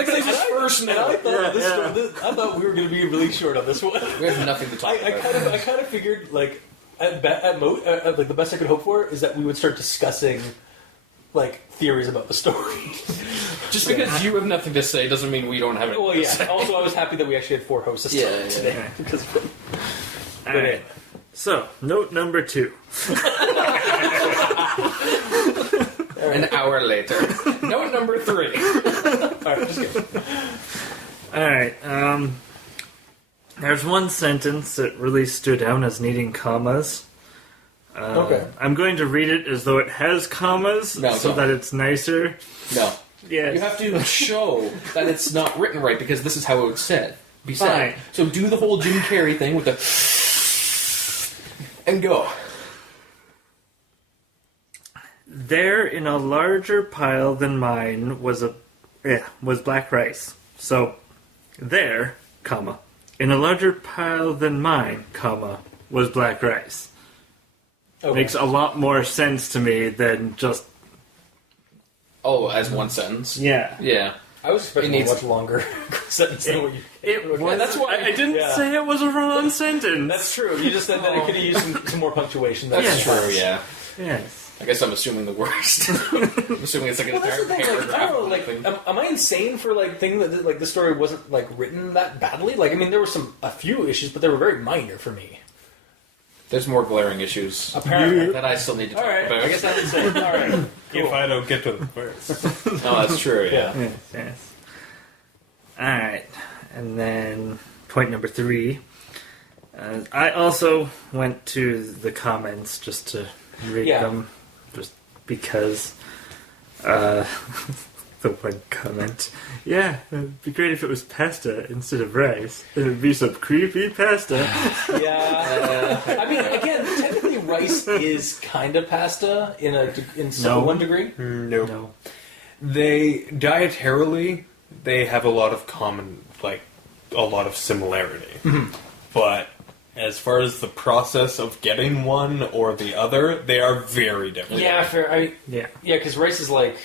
this was first now. I thought we were going to be really short on this one. We have nothing to talk about. I kind of figured, the best I could hope for is that we would start discussing, theories about the story. Just because you have nothing to say doesn't mean we don't have anything to say. Also, I was happy that we actually had 4 hosts today. Yeah. Because All right. So, note number 2. An hour later. Note number 3. Alright, just kidding. Alright, there's one sentence that really stood out as needing commas. Okay. I'm going to read it as though it has commas, so don't. that it's nicer. No. Yes. You have to show that it's not written right because this is how it would be said. Fine. So do the whole Jim Carrey thing with the... and go. There, in a larger pile than mine, was black rice. So, there, comma, in a larger pile than mine, comma, was black rice. Okay. Makes a lot more sense to me than just... Oh, as one sentence? Yeah. Yeah. I was expecting a much longer sentence than what you... It was, that's why I didn't Yeah. say it was a wrong sentence. That's true. You just said that it could have used some more punctuation. That's true, yeah. Yes. I guess I'm assuming the worst. I'm assuming it's an Well, that's entire the thing. paragraph. I don't know. Am I insane for thinking that the story wasn't written that badly? There were a few issues, but they were very minor for me. There's more glaring issues Apparently. that I still need to talk All right. about. I guess I'm insane. All right. Cool. If I don't get to the first. No, that's true, yeah. Yeah. Yes. Alright. And then, point number 3. I also went to the comments just to read them. Just because. The one comment. Yeah, it'd be great if it was pasta instead of rice. It would be some creepy pasta. Yeah. Again, technically, rice is kind of pasta in some one degree. Nope. No. They dietarily they have a lot of common, like a lot of similarity, but as far as the process of getting one or the other, they are very different. Yeah, fair. Yeah. Yeah, because rice is like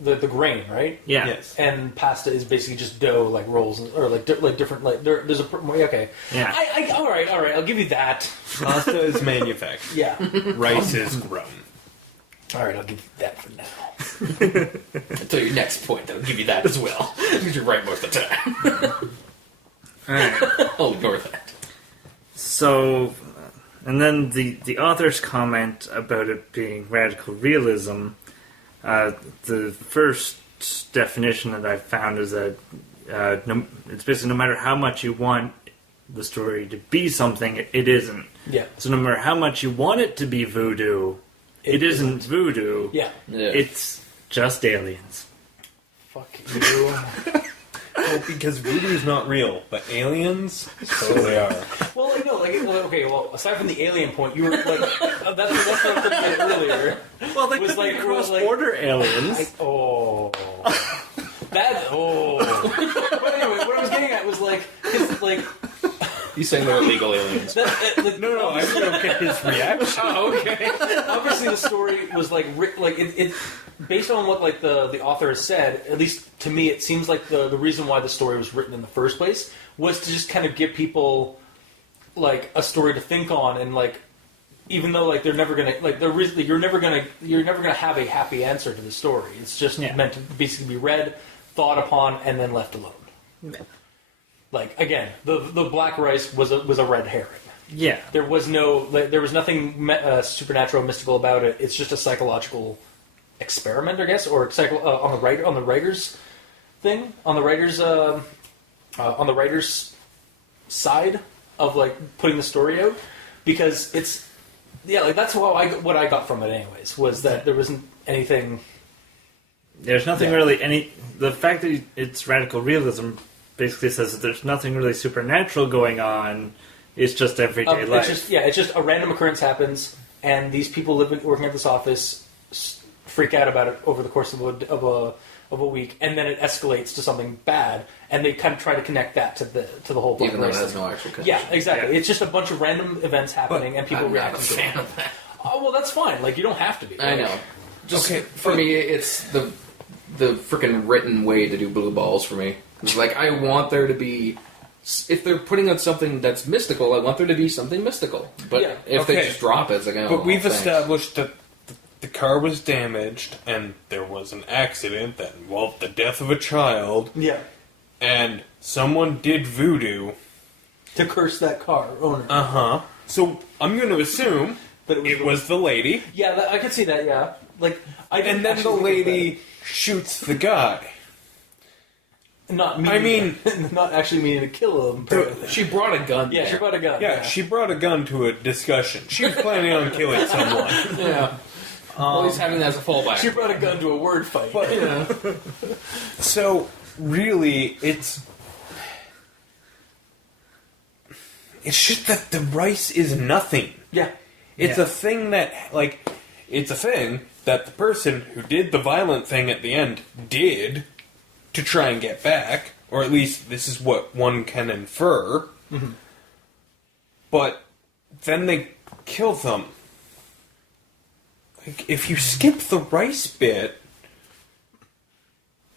the grain, right? Yeah. Yes. And pasta is basically just dough, like rolls, or like different. Like there's a okay. Yeah. All right. I'll give you that. Pasta is manufactured. Yeah. Rice is grown. All right, I'll give you that for now. Until your next point, I'll give you that as well. Because you're right most of the time. Alright. I'll ignore that. So, and then the author's comment about it being radical realism, the first definition that I found is that it's basically no matter how much you want the story to be something, it isn't. Yeah. So no matter how much you want it to be voodoo, it isn't voodoo. Yeah. It's just aliens. Fuck you. Well, because voodoo is not real, but aliens totally are. Well, like no, like okay. Well, aside from the alien point, you were like that's what I was thinking earlier. Well, they Was could like- be was like- cross-border aliens. But anyway, what I was getting at was like, 'cause, like He's saying they're illegal aliens. No, I don't get his reaction. Oh, okay. obviously the story was like it based on what like the author has said. At least to me, it seems like the reason why the story was written in the first place was to just kind of give people like a story to think on, and like even though like they're never gonna like you're never gonna have a happy answer to the story. It's just meant to basically be read, thought upon, and then left alone. Yeah. Like again, the black rice was a red herring. Yeah. There was nothing supernatural, mystical about it. It's just a psychological experiment, I guess, or on the writer's thing, on the writer's side of like putting the story out, because it's like that's what I got from it, anyways, was that there wasn't anything. There's nothing really the fact that it's radical realism basically says that there's nothing really supernatural going on. It's just everyday life. It's just a random occurrence happens, and these people working at this office freak out about it over the course of a week, and then it escalates to something bad, and they kind of try to connect that to the whole black Even though it race has thing. no actual connection. Yeah, exactly. Yeah. It's just a bunch of random events happening, and people I'm not a reacting to fan it. of that. Oh well, that's fine. Like you don't have to be. I know. Just Okay, for me, it's the freaking written way to do blue balls for me. It's like I want there to be, if they're putting out something that's mystical, I want there to be something mystical. But if they just drop it, it's like, oh, But we've thanks. established that the car was damaged, and there was an accident that involved the death of a child, Yeah. and someone did voodoo. To curse that car owner. So I'm going to assume That it was the lady, Yeah, I could see that. Yeah. Like and then the lady shoots the guy. Not actually meaning to kill him. She brought a gun. Yeah, there. she brought a gun. Yeah, she brought a gun to a discussion. She was planning on killing someone. Yeah. Well, he's having that as a fallback. She brought a gun to a word fight. So, really, it's just that the rice is nothing. Yeah. It's a thing that, it's a thing that the person who did the violent thing at the end did to try and get back, or at least this is what one can infer. Mm-hmm. But then they kill them. Like, if you skip the rice bit,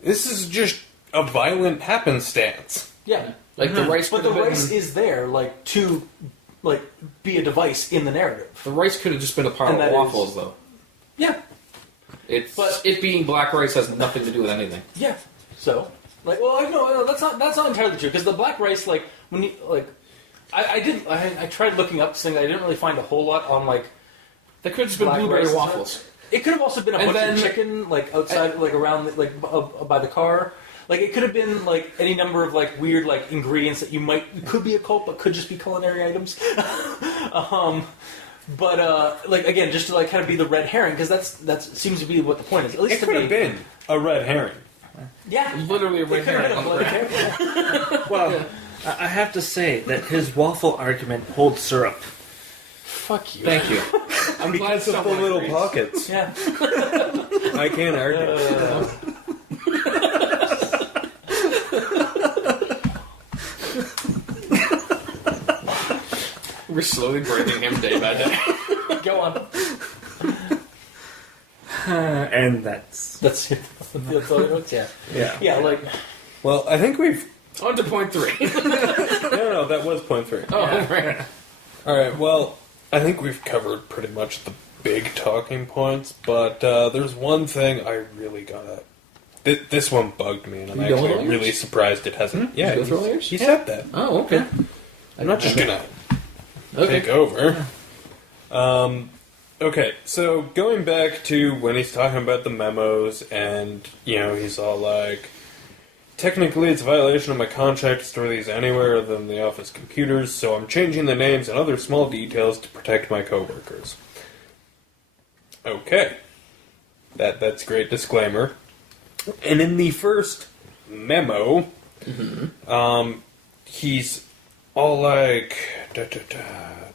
this is just a violent happenstance. Yeah. Like the rice, But could the have rice been, is there, to be a device in the narrative. the rice could have just been a pile And that of is- waffles, though. Yeah. But it being black rice has nothing to do with anything. Yeah. So, no, that's not entirely true, because the black rice, when you I tried looking up things. I didn't really find a whole lot on That could have just been Black blueberry rice, waffles. It could have also been a And bunch of then- chicken, outside, around, by the car. It could have been any number of weird ingredients that could be a cult, but could just be culinary items. But again, just to kind of be the red herring, because that seems to be what the point is. At least It to could me. have been a red herring. Yeah, Literally a it red could have herring been a on the bloody ground. herring. Well, I have to say that his waffle argument holds syrup. Fuck you. Thank you. I'm glad Because of the someone little agrees. pockets. Yeah. I can't argue. We're slowly breaking him day by day. Go on. And that's That's it. That's all it was. Yeah. yeah. Yeah, like, Well, I think we've... On to point 3. No, that was point 3. Oh, right. Alright, well, I think we've covered pretty much the big talking points, but there's one thing I really gotta... This one bugged me, and I'm You don't actually want really surprised it hasn't. Yeah, You don't want he said that. Oh, okay. I'm not just gonna Okay. take over. Okay, so going back to when he's talking about the memos, and, you know, he's all like, technically it's a violation of my contract to store these anywhere other than the office computers, so I'm changing the names and other small details to protect my coworkers. Okay. That's a great disclaimer. And in the first memo, he's all like, I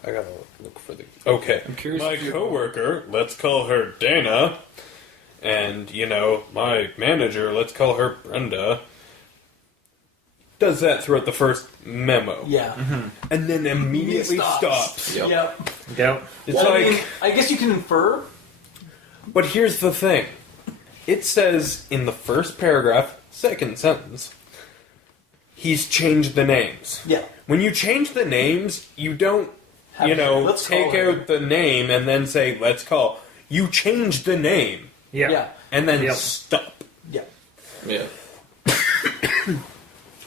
gotta look for the... Okay. I'm curious My if you- coworker, let's call her Dana, and, you know, my manager, let's call her Brenda, does that throughout the first memo. yeah. And then immediately stops. Yep. Yep. Yep. It's Well, like... I mean, I guess you can infer. But here's the thing. It says in the first paragraph, second sentence, he's changed the names. Yeah. When you change the names, you don't, Have you know, let's take call her. out the name and then say, let's call. You change the name Yeah. Yeah. and then Yep. stop. Yeah. Yeah.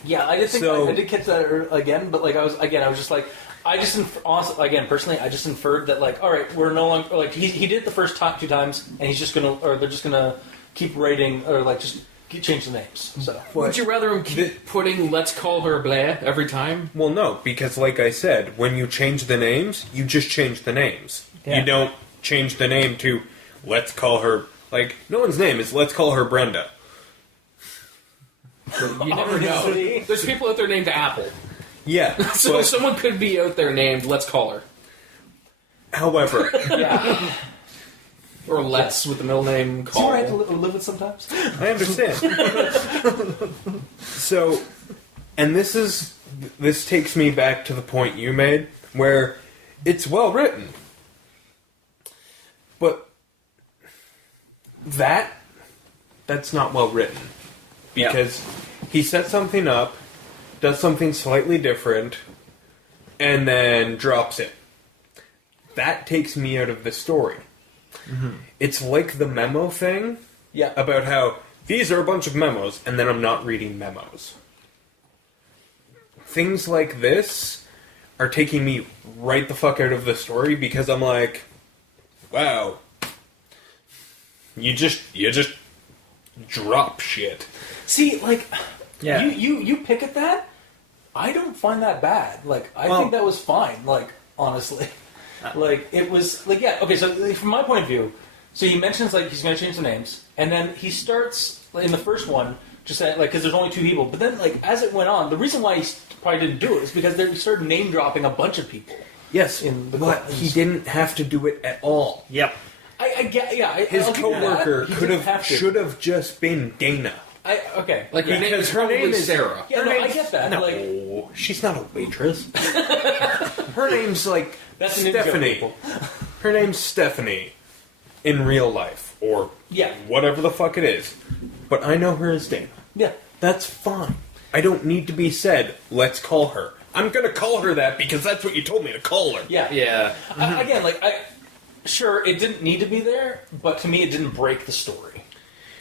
Yeah, I did think So- I did catch that again, but like I was just like I just honestly, again personally I just inferred that like all right, we're no longer like he did it the first two times and he's just gonna or they're just gonna keep writing or like just change the names. So Would you rather him keep putting "Let's call her blah" every time? Well, no, because like I said, when you change the names, you just change the names. Yeah. You don't change the name to, let's call her, like, no one's name is, let's call her Brenda. You never know. Obviously. There's people out there named Apple, Yeah, so but, someone could be out there named "Let's call her" however, yeah, or "Let's" with the middle name see what I have to call. live with sometimes. I understand. So, and this takes me back to the point you made, where it's well written. But that's not well written. Because he sets something up, does something slightly different, and then drops it. That takes me out of the story. It's like the memo thing Yeah, about how these are a bunch of memos, and then I'm not reading memos. Things like this are taking me right the fuck out of the story because I'm like, wow, you just drop shit. see, like Yeah. you pick at that. I don't find that bad. Like I Well- think that was fine. Like honestly, like it was like yeah. Okay, so like, from my point of view, so he mentions like he's going to change the names, and then he starts in the first one just like because there's only two people. But then like as it went on, the reason why he probably didn't do it is because he started name dropping a bunch of people. Yes, In the but he didn't have to do it at all. Yep. I get yeah. His I'll give you that. coworker He could didn't have to. should have just been Dana. Okay. Like your name Because is her probably name is- Sarah. Yeah, no, I get that. No, Like she's not a waitress. Her name's like that's an in-joke, Stephanie. people. Her name's Stephanie in real life, or Yeah. whatever the fuck it is. But I know her as Dana. Yeah. That's fine. I don't need to be said, let's call her. I'm gonna call her that because that's what you told me to call her. Yeah. Yeah. Again, like sure, it didn't need to be there, but to me, it didn't break the story.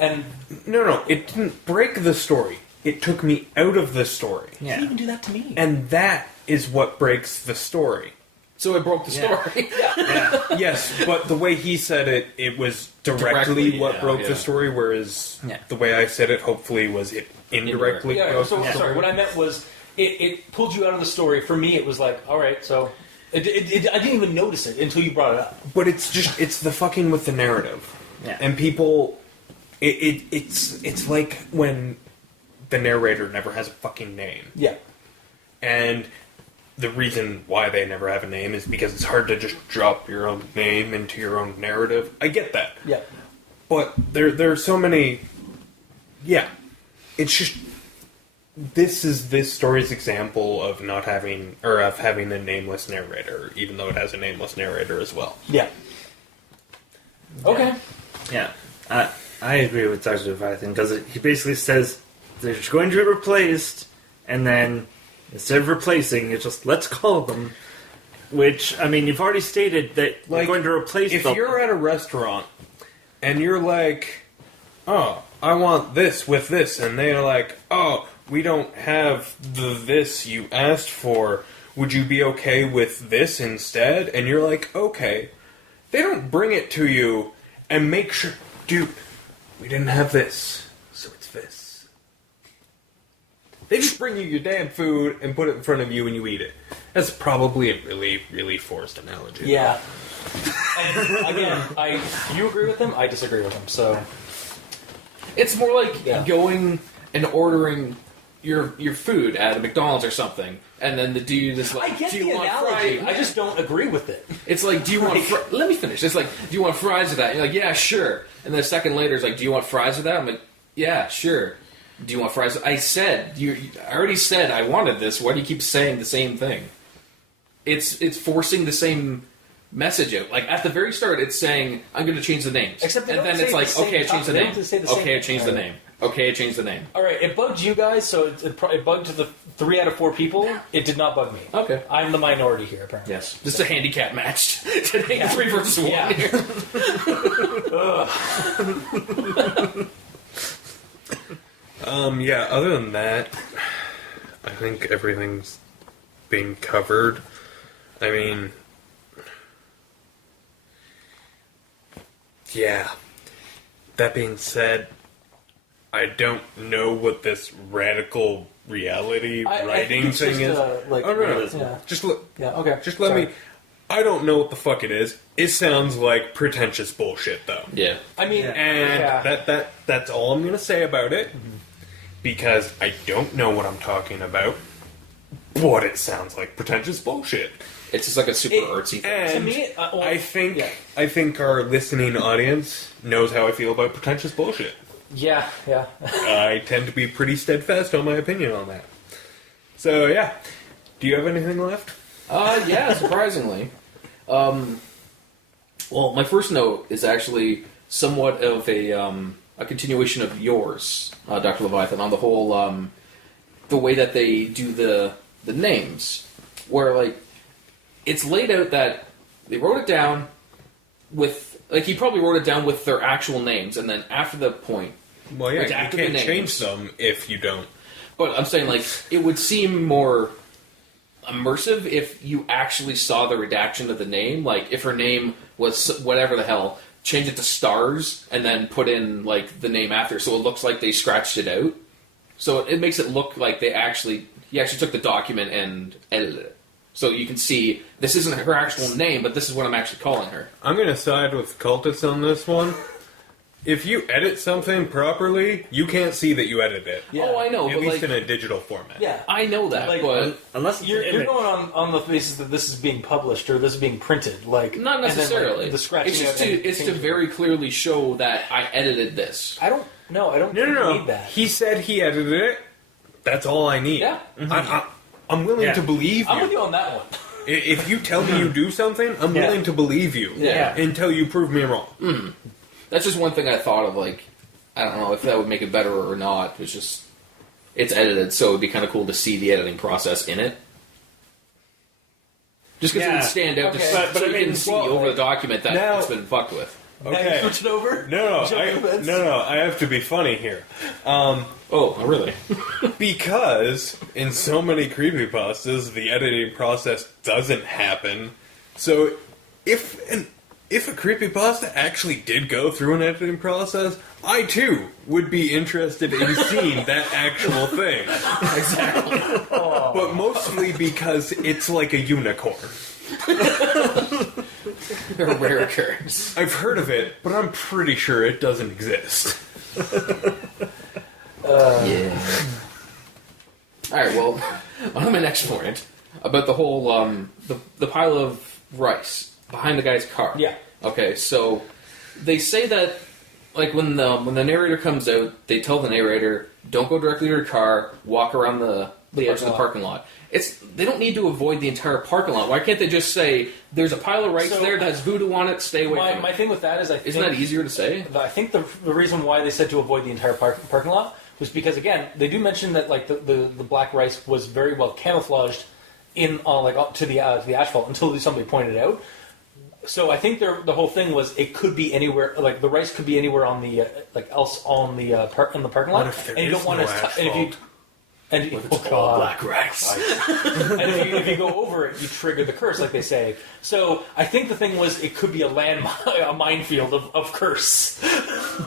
And No, it didn't break the story. It took me out of the story. you Yeah. didn't even do that to me. And that is what breaks the story. So it broke the story. Yes, but the way he said it, it was directly Directly, what yeah, broke yeah. the story, whereas Yeah. the way I said it, hopefully, was it indirectly yeah. broke So the sorry, story. what I meant was it pulled you out of the story. For me, it was like, all right, so I didn't even notice it until you brought it up. But it's the fucking with the narrative. Yeah. And people, it's like when the narrator never has a fucking name. Yeah. And the reason why they never have a name is because it's hard to just drop your own name into your own narrative. I get that. Yeah. But there are so many... Yeah. It's just... This is this story's example of not having... Or of having a nameless narrator, even though it has a nameless narrator as well. Yeah. Okay. Yeah, I agree with Dr. Leviathan, because he basically says they're going to be replaced, and then instead of replacing, it's just, let's call them. Which, I mean, you've already stated that you're going to replace them. If you're at a restaurant, and you're like, oh, I want this with this, and they're like, oh, we don't have the this you asked for, would you be okay with this instead? And you're like, okay. They don't bring it to you and make sure, dude, we didn't have this, so it's this. They just bring you your damn food and put it in front of you and you eat it. That's probably a really, really forced analogy. Yeah. And again, you agree with them, I disagree with them, so... It's more like going and ordering your food at a McDonald's or something, and then the dude is like, I get do the you want analogy, fries? I just don't agree with it. It's like, do you want let me finish. It's like, do you want fries with that? And you're like, yeah, sure. And then a second later, it's like, do you want fries with that? I'm like, yeah, sure. Do you want fries? I already said I wanted this. Why do you keep saying the same thing? It's forcing the same message out. Like, at the very start, it's saying, I'm going to change the names. Except they and don't then say it's like, the same okay, I changed the they name. don't say the same Okay, I thing. changed the Right. name. Okay, I changed the name. Alright, it bugged you guys, so it bugged to the 3 out of 4 people. It did not bug me. Okay. I'm the minority here, apparently. Yes. This is a handicap match today. 3 versus 1 Yeah. here. Yeah, other than that, I think everything's being covered. I mean... Yeah. That being said, I don't know what this radical reality I writing think it's thing just, is. like, Oh, no, realism. no. Yeah. Just Okay. Just let Sorry. me... I don't know what the fuck it is. It sounds like pretentious bullshit, though. Yeah. I mean, And that's all I'm going to say about it. Because I don't know what I'm talking about. But it sounds like pretentious bullshit. It's just like a super artsy thing. And To me, well, I think yeah. I think our listening audience knows how I feel about pretentious bullshit. yeah. I tend to be pretty steadfast on my opinion on that. So yeah, do you have anything left? Yeah, surprisingly. Well, my first note is actually somewhat of a continuation of yours, Dr. Leviathan, on the whole, the way that they do the names. Where, like, it's laid out that they wrote it down with, like, he probably wrote it down with their actual names, and then after the point, Well, yeah, you redacted the can't names. change them if you don't. But I'm saying, like, it would seem more immersive if you actually saw the redaction of the name. Like, if her name was whatever the hell, change it to stars, and then put in, like, the name after, so it looks like they scratched it out. So it makes it look like he actually took the document and edited it. So you can see, this isn't her actual name, but this is what I'm actually calling her. I'm going to side with cultists on this one. If you edit something properly, you can't see that you edited it. Yeah. Oh, I know, At but, least like, in a digital format. Yeah. I know that, Like, but... Unless it's You're an image. going on the basis that this is being published or this is being printed, like Not and then, like, necessarily. the scratching. It's just out and to changing. very clearly show that I edited this. I don't know. I don't No. need that. He said he edited it. That's all I need. Yeah. I'm willing Yeah. to believe I'm with you. you on that one. If you tell me you do something, I'm Yeah. willing to believe you. Yeah. Until you prove me wrong. That's just one thing I thought of, like, I don't know if that would make it better or not. It's just, it's edited, so it would be kind of cool to see the editing process in it. Just because it Yeah. would stand out, just Okay. But so I you mean, can see well, over the document that now- it's been fucked with. Now you Okay. switch it over. No, Jump the fence? I have to be funny here. Oh, really? Because in so many creepypastas, the editing process doesn't happen. So if a creepypasta actually did go through an editing process, I too would be interested in seeing that actual thing. Exactly. But mostly because it's like a unicorn. They're a rare occurrence. I've heard of it, but I'm pretty sure it doesn't exist. Yeah. Alright, well, on to my next point. about the whole the pile of rice behind the guy's car. Yeah. Okay, so they say that like when the narrator comes out, they tell the narrator, don't go directly to your car, walk around the edge of the parking lot. They don't need to avoid the entire parking lot. Why can't they just say, there's a pile of rice there that has voodoo on it, stay away from it? My thing with that is Isn't that easier to say? I think the reason why they said to avoid the entire parking lot was because, again, they do mention that like the black rice was very well camouflaged in like up to the asphalt until somebody pointed it out. So I think the whole thing was it could be anywhere, like the rice could be anywhere on the else on the in the parking lot, What if there and you is don't want no to. And if you it's all black rice. and if you go over it, you trigger the curse, like they say. So I think the thing was it could be a minefield of curse.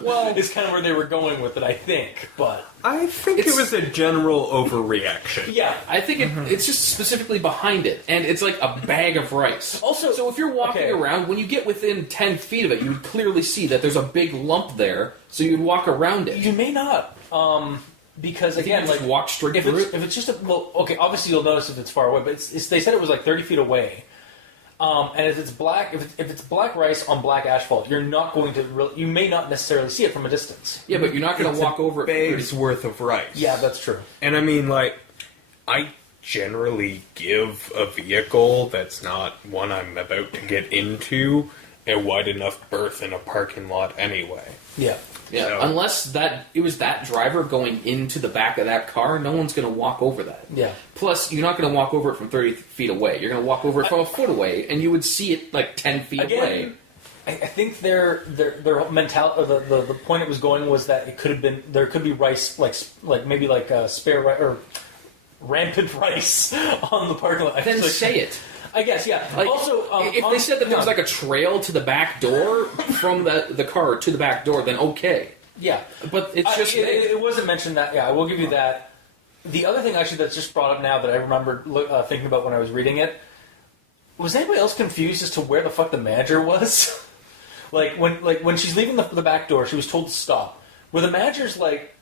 Well, it's kind of where they were going with it, I think. But I think it was a general overreaction. yeah, I think it's just specifically behind it, and it's like a bag of rice. Also, so if you're walking around, when you get within 10 feet of it, you would clearly see that there's a big lump there, so you'd walk around it. you may not. Because again, just like walk straight through it. If it's just obviously you'll notice if it's far away. But they said it was like 30 feet away. And if it's black, if it's black rice on black asphalt, you're not going to. You may not necessarily see it from a distance. Yeah, but you're not going to walk over it. Bag's worth of rice. Yeah, that's true. And I mean, like, I generally give a vehicle that's not one I'm about to get into a wide enough berth in a parking lot anyway. Yeah. Yeah, So- unless it was that driver going into the back of that car, no one's going to walk over that. Yeah. Plus, you're not going to walk over it from 30 feet away. You're going to walk over it from a foot away, and you would see it like 10 feet away. Again, I think their mentality, the point it was going was that it could have been there could be rice like maybe like spare rice or rampant rice on the parking lot. Then say it. I guess, yeah. Like, also, if they said that there was like a trail to the back door from the car to the back door, then okay. yeah, But it's just it wasn't mentioned that. Yeah, I will give you that. The other thing actually that's just brought up now that I remembered thinking about when I was reading it was anybody else confused as to where the fuck the manager was? like when she's leaving the back door, she was told to stop. Were the managers like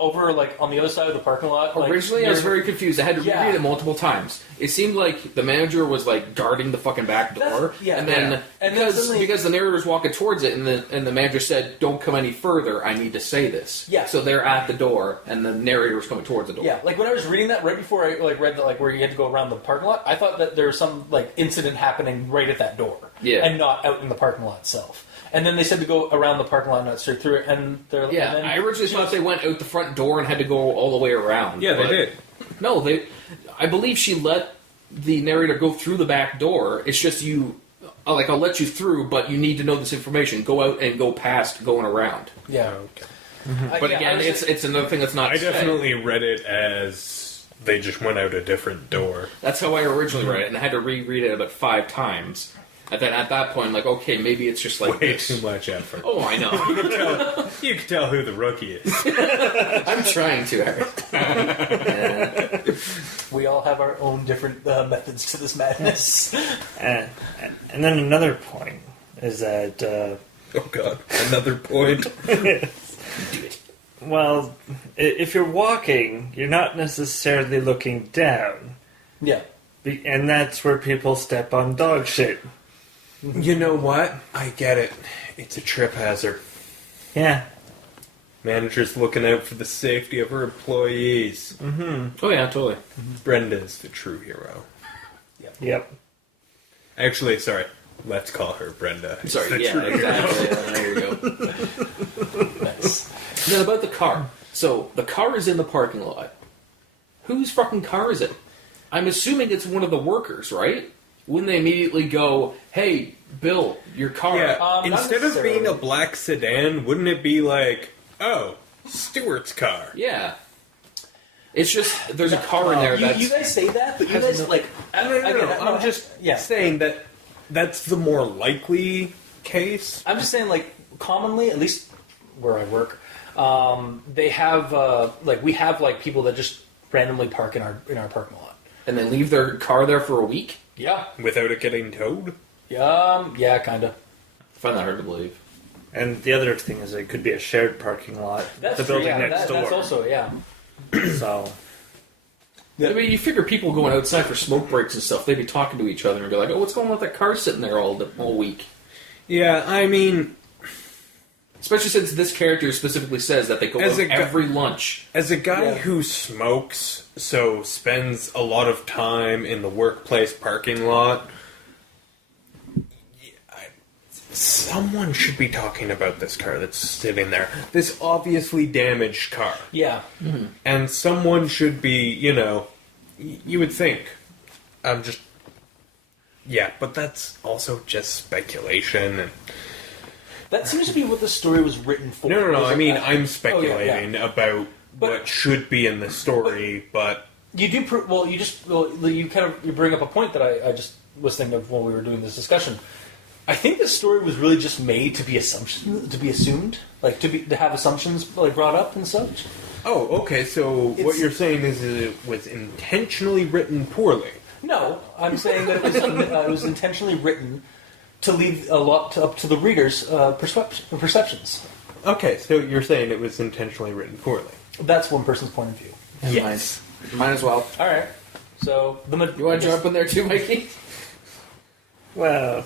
over like on the other side of the parking lot? Like, Originally, I was very confused. I had to Yeah. reread it multiple times. It seemed like the manager was like guarding the fucking back door, yeah, and then yeah. And then because suddenly- the narrator was walking towards it, and the manager said, "Don't come any further. I need to say this." Yeah. So they're at the door, and the narrator was coming towards the door. Yeah, like when I was reading that right before I like read that like where you had to go around the parking lot, I thought that there was some like incident happening right at that door, Yeah. and not out in the parking lot itself. And then they said to go around the parking lot, not straight through it. And they're Yeah, and then I originally thought they went out the front door and had to go all the way around. Yeah, they but did. No, I believe she let the narrator go through the back door. It's just I'll let you through, but you need to know this information. Go out and go past going around. yeah. Okay. But Yeah, again, I was it's another thing that's not I said. definitely read it as they just went out a different door. That's how I originally read it, and I had to reread it about 5 times. And then at that point, I'm like, okay, maybe it's just like Way this. too much effort. Oh, I know. You can tell who the rookie is. I'm trying to, Eric. We all have our own different methods to this madness. And then another point is that, Oh god, another point. well, if you're walking, you're not necessarily looking down. Yeah. And that's where people step on dog shit. You know what? I get it. It's a trip hazard. Yeah. Manager's looking out for the safety of her employees. Oh, yeah, totally. Brenda's the true hero. Yep. Actually, sorry. Let's call her Brenda. Sorry, The yeah, true hero. exactly. Yeah, there you go. Nice. Now, about the car. So, the car is in the parking lot. Whose fucking car is it? I'm assuming it's one of the workers, right? Wouldn't they immediately go, hey, Bill, your car? Yeah, Not instead of being a necessarily. black sedan, wouldn't it be like, oh, Stewart's car? Yeah. It's just, there's a car in there that's... You guys say that, but you has guys no- like I'm just saying that that's the more likely case. I'm just saying, like, commonly, at least where I work, they have we have like people that just randomly park in our parking lot. And they leave their car there for a week? Yeah. Without it getting towed? Yeah, kind of. I find that hard to believe. And the other thing is it could be a shared parking lot. That's the true, building yeah, next door. That's also, yeah. So, Yeah. I mean, you figure people going outside for smoke breaks and stuff, they'd be talking to each other and be like, "Oh, what's going on with that car sitting there all week?" Yeah, I mean, Especially since this character specifically says that they go out every lunch. as a guy Yeah. who smokes, so spends a lot of time in the workplace parking lot, someone should be talking about this car that's sitting there. This obviously damaged car. Yeah. And someone should be, you would think. I'm just... Yeah, but that's also just speculation. And That seems to be what the story was written for. no. I mean, I'm Oh, speculating about what should be in the story, but... You do. You bring up a point that I just was thinking of when we were doing this discussion. I think this story was really just made to be assumed, like to have assumptions like brought up and such. Oh, okay, so what you're saying is it was intentionally written poorly. No, I'm saying that it was intentionally written to leave a lot up to the reader's perceptions. Okay, so you're saying it was intentionally written poorly. That's one person's point of view. Yes. Might as well. All right. So You want to jump in there too, Mikey? Well,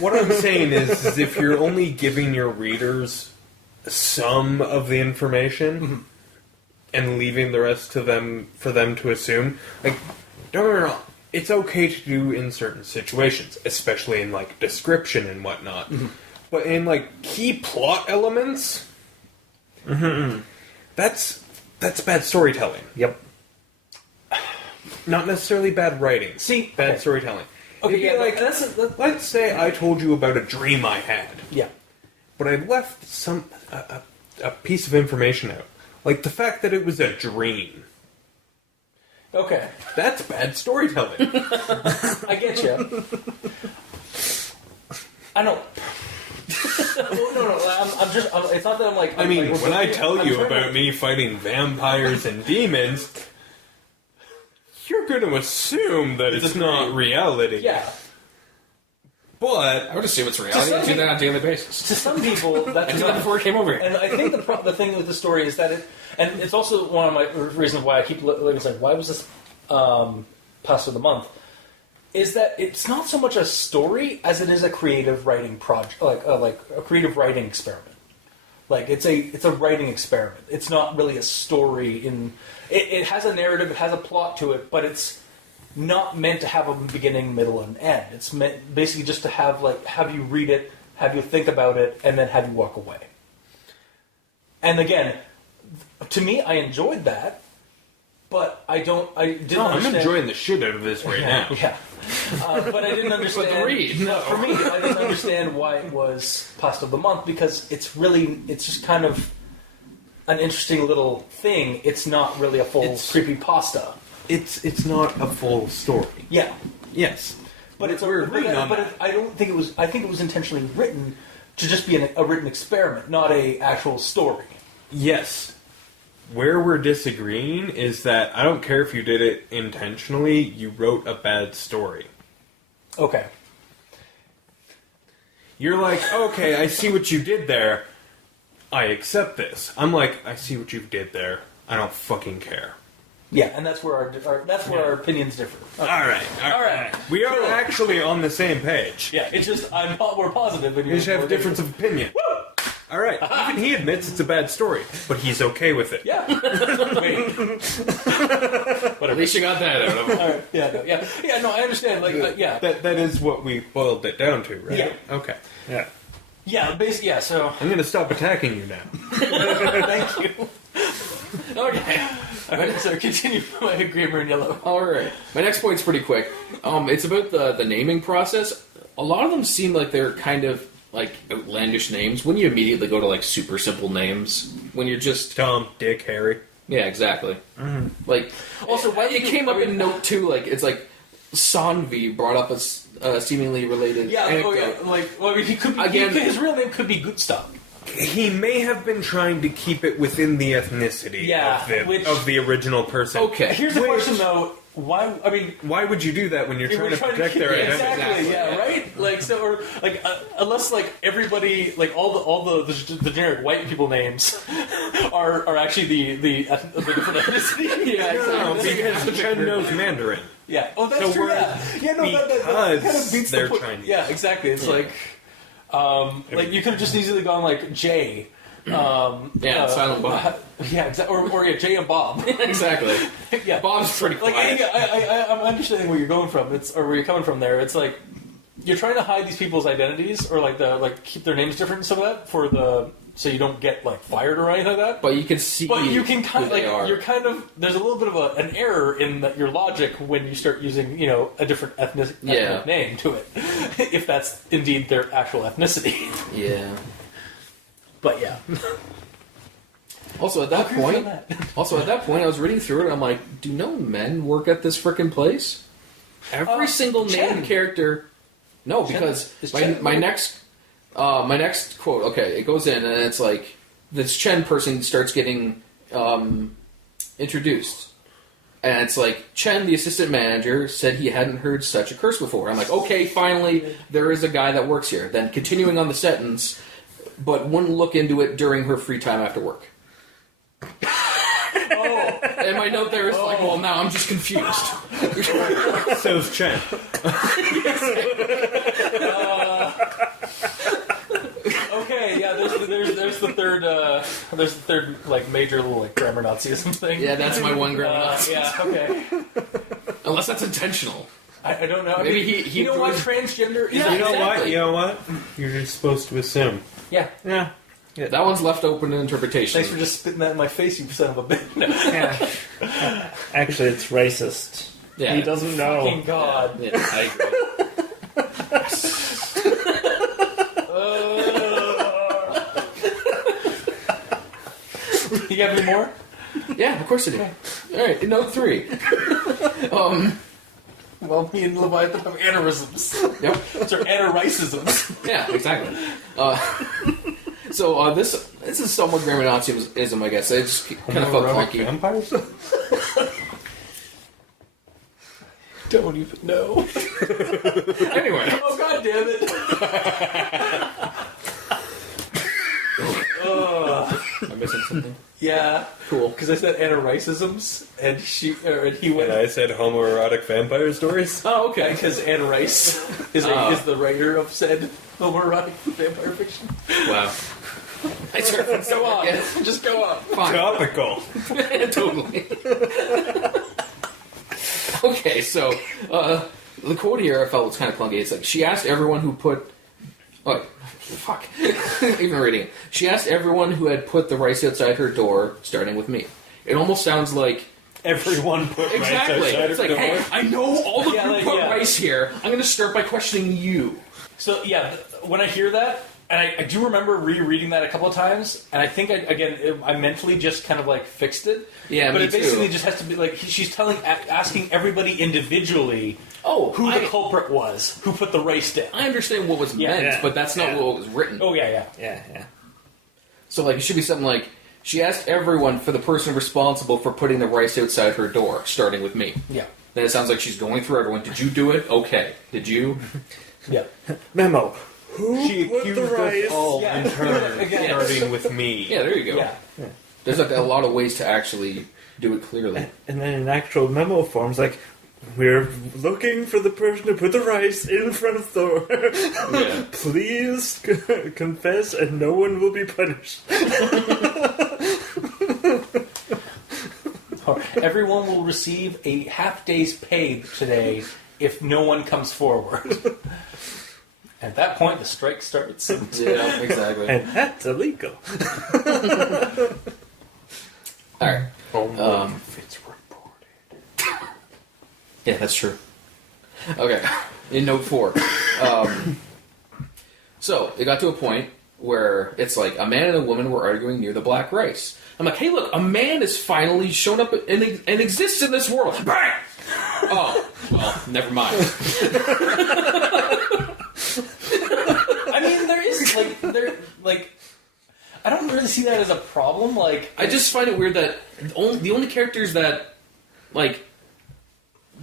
What I'm saying is if you're only giving your readers some of the information and leaving the rest to them for them to assume, like, don't get me wrong, it's okay to do in certain situations, especially in like description and whatnot. But in like key plot elements, that's bad storytelling. yep. Not necessarily bad writing. See, bad okay. storytelling. Okay, It'd be yeah, like, let's say I told you about a dream I had, yeah. but I left a piece of information out, like the fact that it was a dream. Okay, That's bad storytelling. I get you. I don't. no. It's not that I'm like. I mean, when I tell I'm you trying to- about me fighting vampires and demons, you're going to assume that it's not reality. Yeah. But I would assume it's reality. I do that on a daily basis. To some people, I that's did that not. before I came over here. And I think the thing with the story is that and it's also one of my reasons why I keep looking like, why was this pasta of the month? Is that it's not so much a story as it is a creative writing project, like a creative writing experiment. Like it's a writing experiment. It's not really a story. It has a narrative, it has a plot to it, but it's not meant to have a beginning, middle, and end. It's meant basically just to have you read it, have you think about it, and then have you walk away. And again, to me, I enjoyed that, but I didn't I'm understand. enjoying the shit out of this right now. Yeah. But I didn't understand. But the read, no. For me, I didn't understand why it was pasta of the month because it's just kind of an interesting little thing. It's not really a full creepy pasta. It's not a full story. Yeah, Yes. but it's We're agreeing on that. I don't think it was. I think it was intentionally written to just be a written experiment, not a actual story. Yes. Where we're disagreeing is that I don't care if you did it intentionally, you wrote a bad story. Okay. You're like, okay, I see what you did there. I accept this. I'm like, I see what you did there. I don't fucking care. Yeah, and that's where our opinions differ. All right. We are actually on the same page. Yeah, it's just we're positive, and We just have a difference of opinion. All right. Even he admits it's a bad story, but he's okay with it. Yeah. Wait. At least you got that out of him. All right. Yeah. No, I understand. Yeah. That is what we boiled it down to, right? Yeah. Okay. Yeah. Yeah. Basically, yeah. So I'm going to stop attacking you now. thank you. Okay. All right. So continue. My Grimmer in Yellow. All right. My next point's pretty quick. It's about the naming process. A lot of them seem like they're kind of like outlandish names. When you immediately go to like super simple names, when you're just Tom, Dick, Harry. yeah, exactly. Like also, why it came up in note 2. Like it's like Sanvi brought up a seemingly related Yeah. anecdote. I mean, he could be, Again- his real name could be Gustav. He may have been trying to keep it within the ethnicity Yeah, of the original person. Okay. Here's the question, though. why? I mean, Why would you do that when you're trying to protect their identity? exactly, yeah, right. Like so, or like unless like everybody, like all the generic white people names are actually the different ethnicity. Yeah, No, because Chen knows Mandarin. yeah. Oh, that's So true. we're- Yeah, no, that kind of because beats they're the point. Chinese. Yeah, exactly. It's like you could have just easily gone like J. Silent Bob. Yeah, exactly. Or yeah, Jay and Bob. Exactly. Yeah, Bob's pretty like quiet. I'm understanding where you're going from. It's or where you're coming from. There, it's like you're trying to hide these people's identities or like keep their names different and some of that for so you don't get like fired or anything like that. But you can see. But you can kind who of they are. you're kind of there's a little bit of an error in your logic when you start using a different ethnic name to it, if that's indeed their actual ethnicity. Yeah. But yeah. Also, at that agree point, with I was reading through it. And I'm like, do no men work at this frickin' place? Every single Chen. named character. No, Chen. because Is my Chen- next quote. Okay, it goes in and it's like this Chen person starts getting introduced, and it's like Chen, the assistant manager, said he hadn't heard such a curse before. I'm like, okay, finally, there is a guy that works here. Then continuing on the sentence, but wouldn't look into it during her free time after work. Oh, And my note there is like, well, now I'm just confused. So's Chen. okay. Yeah. There's the third like major little like grammar Nazism thing. Yeah, that's my one grammar. Yeah. Okay. Unless that's intentional. I don't know. Maybe I mean, he you know what? was- Transgender is. Yeah, You know what? exactly. You know what? You're just supposed to assume. Yeah. Yeah. That one's left open to interpretation. Thanks for just spitting that in my face, you son of a bitch. Yeah. Actually, it's racist. Yeah. He doesn't know. Fucking God. Yeah, I agree. You got any more? Yeah, of course I do. All right, note 3. Well, me and Leviathan have aneurysms. Yep. Those are aneurysms. Yeah, exactly. So this is somewhat grammar Nazism, I guess. It just kind of felt Homoerotic clunky. vampires? Don't even know. Anyway, Oh, God damn it. am I missing something? Yeah. Cool. Because I said aneurysms, and he went. And I said homoerotic vampire stories? Oh, okay. Because Anne Rice is the writer of said homoerotic vampire fiction. Wow. Nice reference. Go on. Yes. Just go on. Fine. Topical. Totally. Okay, so the quote here I felt was kind of clunky. It's like she asked everyone who put. Oh, fuck. Even reading it. She asked everyone who had put the rice outside her door, starting with me. It almost sounds like. Everyone put Exactly. rice outside It's her like, door. hey, I know all of Yeah, you like, put yeah. rice here. I'm going to start by questioning you. So yeah, when I hear that, and I do remember rereading that a couple of times, and I think I mentally just kind of like fixed it. Yeah, but me it basically too. just has to be like she's asking everybody individually Oh, who the culprit was who put the rice down. I understand what was Yeah. meant, Yeah. but that's not Yeah. what was written. Oh yeah. Yeah. So, like, it should be something like, she asked everyone for the person responsible for putting the rice outside her door, starting with me. Yeah. Then it sounds like she's going through everyone. Did you do it? Okay. Did you? Yeah. Memo. Who She put accused the rice? us all Yeah. in turn, Again. starting with me. Yeah, there you go. Yeah. There's like a lot of ways to actually do it clearly. And then in actual memo forms, like, we're looking for the person to put the rice in front of the door. Yeah. Please confess and no one will be punished. Everyone will receive a half day's pay today if no one comes forward. At that point, the strike starts. Yeah, exactly. And that's illegal. Alright. If it's reported. Yeah, that's true. Okay. In note 4. So, it got to a point where it's like a man and a woman were arguing near the black rice. I'm like, hey, look, a man has finally shown up and exists in this world. Bang! Oh, well, never mind. I mean, I don't really see that as a problem. Like, I just find it weird that the only characters that, like,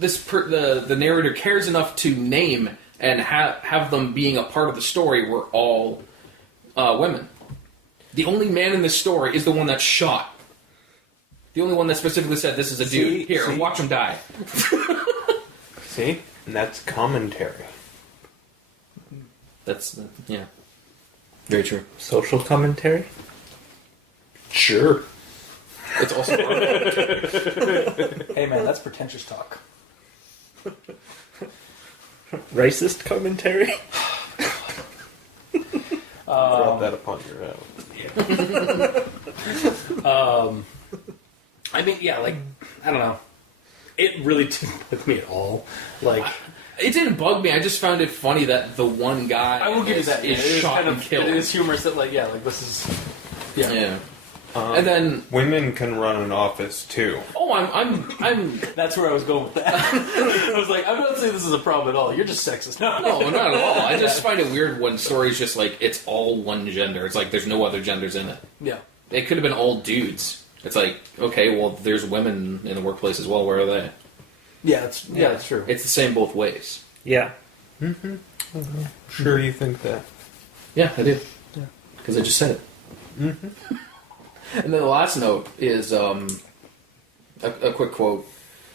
the narrator cares enough to name and have them being a part of the story were all women. The only man in this story is the one that's shot. The only one that specifically said, this is a dude. Here, watch him die. See? And that's commentary. That's, yeah. Very true. Social commentary? Sure. It's also Hey man, that's pretentious talk. Racist commentary? Drop that upon your head. I mean, yeah, like, I don't know. It really didn't bug me at all. Like, it didn't bug me. I just found it funny that the one guy I will give you that. is It is shot kind and of killed. It is humorous that, like, yeah, like this is, Yeah. And then, Women can run an office too. oh, I'm that's where I was going with that. I was like, I'm not saying this is a problem at all. You're just sexist. No, no, not at all. I just find it weird when stories just like it's all one gender. It's like there's no other genders in it. Yeah. It could have been all dudes. It's like, okay, well, there's women in the workplace as well. Where are they? Yeah, it's true. It's the same both ways. Yeah. Sure you think that? Yeah, I do. Because I just said it. Mm-hmm. And then the last note is a quick quote.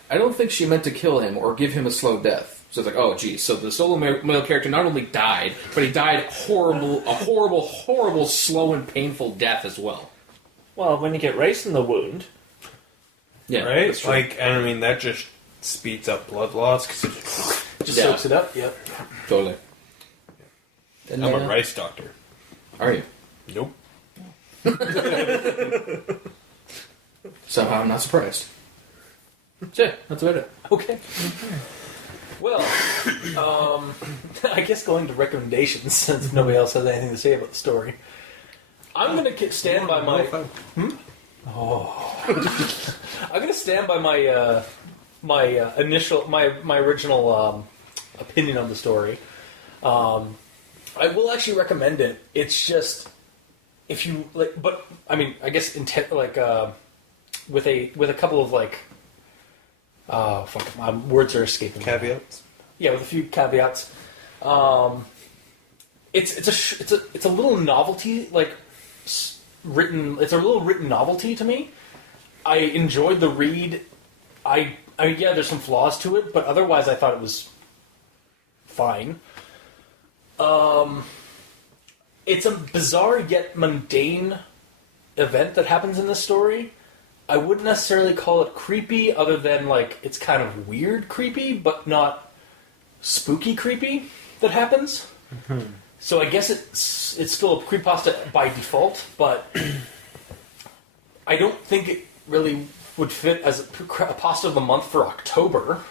I don't think she meant to kill him or give him a slow death. So it's like, oh, geez. So the solo male character not only died, but he died a horrible, slow and painful death as well. Well, when you get rice in the wound... Yeah, Right? that's true. Like, and I mean, that just speeds up blood loss. Cause Just Yeah. soaks it up. Yep. Totally. And I'm then, a rice doctor. Are you? Nope. Somehow I'm not surprised. So, yeah, that's about it. Okay. Well, I guess going to recommendations, since nobody else has anything to say about the story. I'm going to stand by my... I'm going to stand by my my original opinion on the story. I will actually recommend it. It's just if you like, but I mean, I guess with a couple of like, words are escaping me. Caveats? Yeah, with a few caveats. It's a little novelty, like written. It's a little written novelty to me. I enjoyed the read. I yeah, there's some flaws to it, but otherwise, I thought it was fine. It's a bizarre yet mundane event that happens in this story. I wouldn't necessarily call it creepy, other than like it's kind of weird creepy, but not spooky creepy that happens. Mm-hmm. So I guess it's still a creepypasta by default, but I don't think it really would fit as a pasta of the month for October.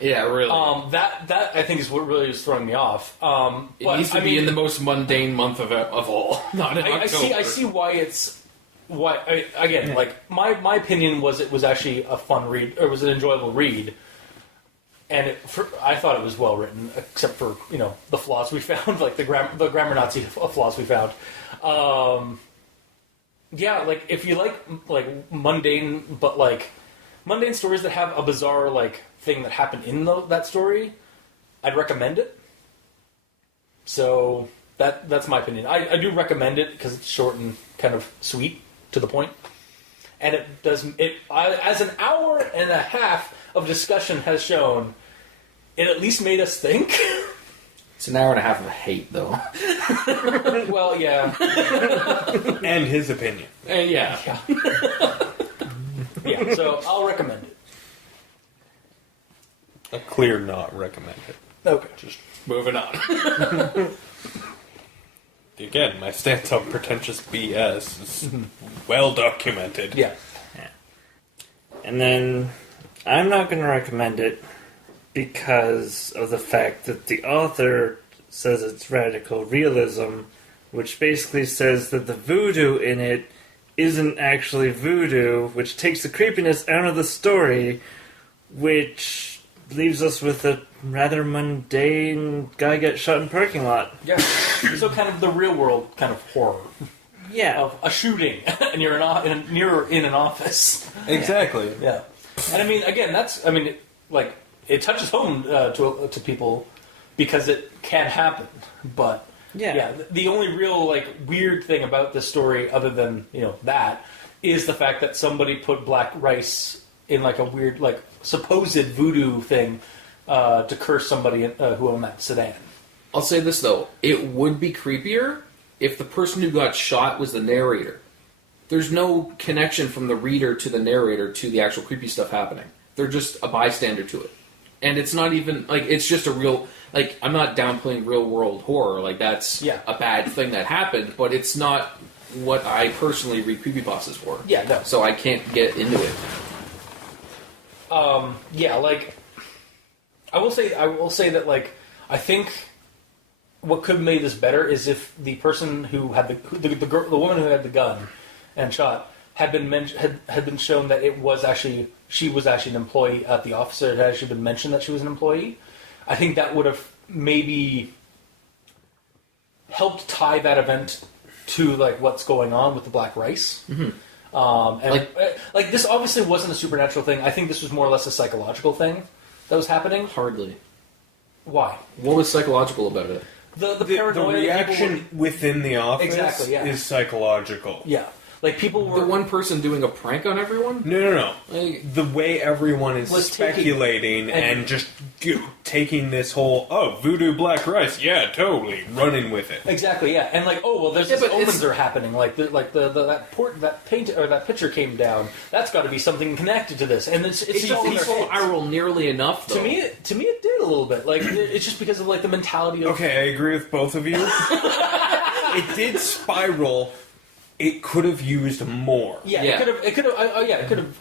Yeah, really. That I think is what really is throwing me off. It needs to be in the most mundane month of all, not in October. I see why it's again. Like my opinion was it was actually a fun read, or it was an enjoyable read, and I thought it was well written, except for the flaws we found, like the grammar Nazi flaws we found. Yeah, like if you like mundane, but like mundane stories that have a bizarre like thing that happened in that story, I'd recommend it. So that's my opinion. I do recommend it because it's short and kind of sweet, to the point, and it does it as an hour and a half of discussion has shown. It at least made us think. It's an hour and a half of hate, though. Well, yeah. And his opinion. Yeah. Yeah, so I'll recommend it. A clear not recommended. Okay. Just Moving on. again, my stance on pretentious BS is well documented. Yeah. And then I'm not going to recommend it because of the fact that the author says it's radical realism, which basically says that the voodoo in it isn't actually voodoo, which takes the creepiness out of the story, which leaves us with a rather mundane guy gets shot in parking lot. Yeah. So kind of the real world kind of horror Yeah. of a shooting, and you're in an office. Exactly. Yeah. And I mean, again, it touches home to people because it can happen. But the only real like weird thing about this story, other than that, is the fact that somebody put black rice in like a weird like supposed voodoo thing to curse somebody who owned that sedan. I'll say this though, it would be creepier if the person who got shot was the narrator. There's no connection from the reader to the narrator to the actual creepy stuff happening. They're just a bystander to it. And it's not even, like, it's just a real, like, I'm not downplaying real world horror, like, that's a bad thing that happened, but it's not what I personally read creepypastas for. Yeah, no. So I can't get into it. Like, I will say that, like, I think what could have made this better is if the person who had the woman who had the gun and shot had been shown that she was actually an employee at the office. It had actually been mentioned that she was an employee. I think that would have maybe helped tie that event to like what's going on with the black rice. Mm-hmm. And like this obviously wasn't a supernatural thing. I think this was more or less a psychological thing that was happening. Hardly. Why? What was psychological about it? The paranoia. The reaction within the office is psychological. Yeah. Like, people were... The one person doing a prank on everyone? No. Like, the way everyone is speculating and just taking this whole, voodoo black rice, yeah, totally, running with it. Exactly, yeah. And like, there's these omens are happening. Like, that picture came down. That's got to be something connected to this. And it's just people eye roll nearly enough, though. To me, it did a little bit. Like, it's just because of, like, the mentality of... Okay, I agree with both of you. It did spiral... It could have used more. Yeah. It could have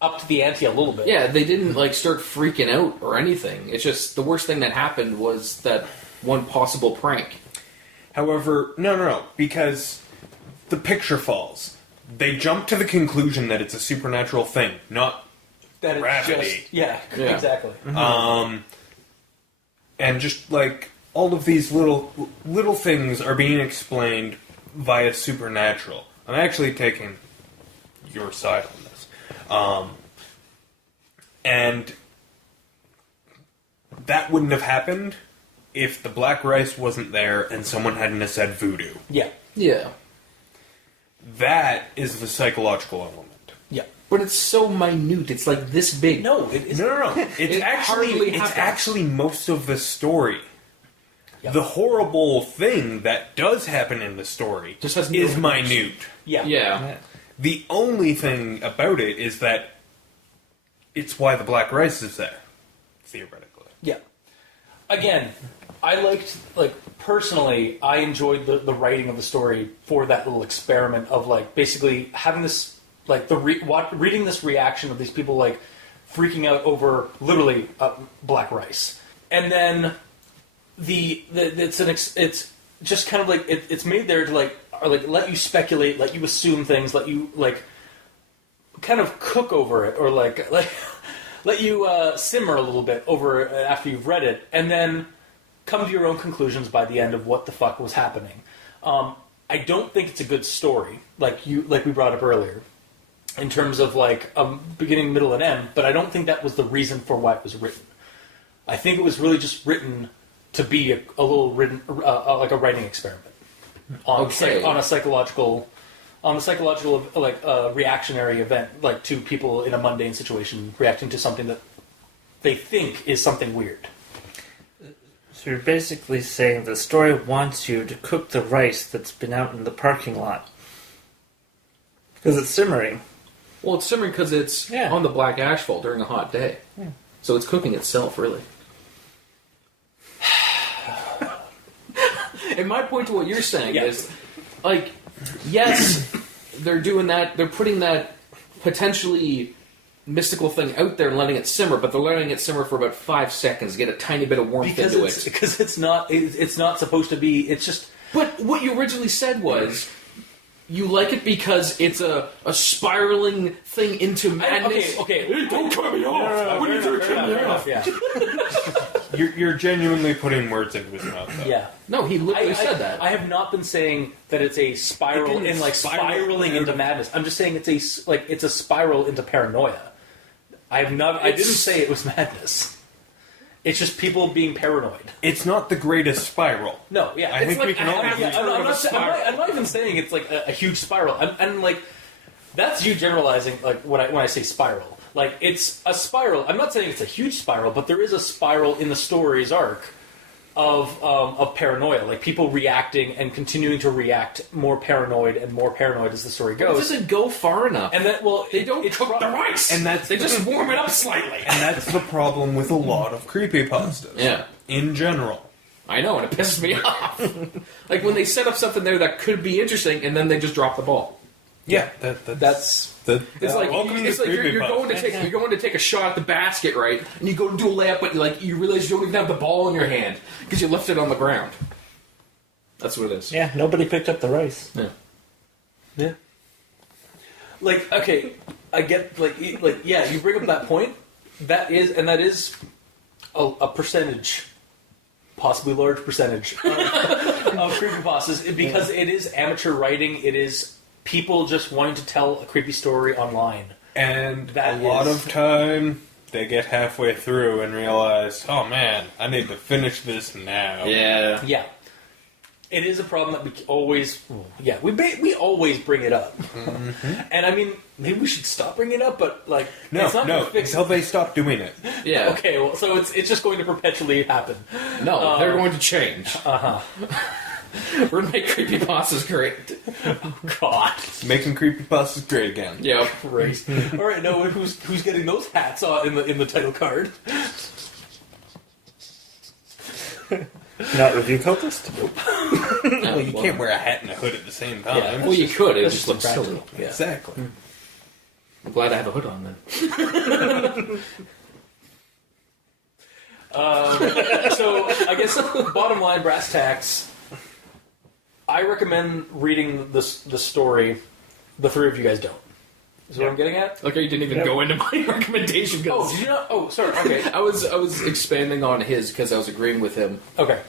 upped the ante a little bit. Yeah, they didn't like start freaking out or anything. It's just the worst thing that happened was that one possible prank. However, no, because the picture falls. They jump to the conclusion that it's a supernatural thing, not that gravity. Yeah, exactly. Mm-hmm. And just like all of these little things are being explained via supernatural. I'm actually taking your side on this. And that wouldn't have happened if the black rice wasn't there and someone hadn't have said voodoo. Yeah. Yeah. That is the psychological element. Yeah. But it's so minute. It's like this big. No, it isn't. No. It's actually most of the story. Yep. The horrible thing that does happen in the story is minute. Yeah. The only thing about it is that it's why the black rice is there, theoretically. Yeah. Again, I personally, I enjoyed the writing of the story for that little experiment of, like, basically having this, like, reading this reaction of these people, like, freaking out over, literally, black rice. And then... it's just kind of like it's made there to like let you speculate, let you assume things, let you like kind of cook over it, or like let you simmer a little bit over it after you've read it, and then come to your own conclusions by the end of what the fuck was happening. I don't think it's a good story, like we brought up earlier, in terms of like beginning, middle, and end. But I don't think that was the reason for why it was written. I think it was really just written to be a little written, like a writing experiment on a psychological like reactionary event, like to people in a mundane situation reacting to something that they think is something weird. So you're basically saying the story wants you to cook the rice that's been out in the parking lot because it's simmering. Well, it's simmering because it's on the black asphalt during a hot day, so it's cooking itself, really. And my point to what you're saying is, like, yes, they're doing that. They're putting that potentially mystical thing out there and letting it simmer, but they're letting it simmer for about 5 seconds to get a tiny bit of warmth into it. Because it's not supposed to be. It's just. But what you originally said was you like it because it's a spiraling thing into madness. Okay. Hey, don't cut me off. What are you doing? Cut me off. Yeah. You're genuinely putting words into his mouth, though. Yeah. No, he literally said that. I have not been saying that it's a spiral in like spiraling into madness. I'm just saying it's a spiral into paranoia. I didn't say it was madness. It's just people being paranoid. It's not the greatest spiral. No, yeah. I think we can all agree. I'm not even saying it's like a huge spiral. I'm like, that's you generalizing, like, when I say spiral. Like, it's a spiral. I'm not saying it's a huge spiral, but there is a spiral in the story's arc of paranoia. Like, people reacting and continuing to react more paranoid as the story It goes. doesn't go far enough. And then, well, They don't cook the rice. And they just warm it up slightly. And that's the problem with a lot of creepypastas. Yeah. In general. I know, and it pisses me off. Like when they set up something there that could be interesting, and then they just drop the ball. Yeah, that's It's like welcome it's to like you're creepypasta. going to take a shot at the basket, right? And you go to do a layup, but you realize you don't even have the ball in your hand because you left it on the ground. That's what it is. Yeah, nobody picked up the rice. Yeah. Yeah. Like, okay, I get, like, yeah, you bring up that point. That is a percentage, possibly large percentage, of creepypastas, because it is amateur writing, it is people just wanting to tell a creepy story online. And That a lot is- of time, they get halfway through and realize, oh man, I need to finish this now. Yeah. Yeah. It is a problem that we always, we always bring it up. And I mean, maybe we should stop bringing it up, but like, it's not going to fix until they stop doing it. Yeah. Okay, well, so it's just going to perpetually happen. No, they're going to change. Uh-huh. We're going to make creepypastas great. God. Making creepypastas great again. Yeah. Great. All right, no, who's getting those hats in the title card? Not review cultist? Well, you can't wear a hat and a hood at the same time. Yeah. Well, you could. It That's just just looks silly. impractical. Yeah. Exactly. I'm glad I have a hood on then. So I guess bottom line, brass tacks. I recommend reading the story. The three of you guys don't. Is what I'm getting at? Okay, you didn't even go into my recommendation. Oh, did you not? Oh, sorry. Okay. I was expanding on his because I was agreeing with him. Okay.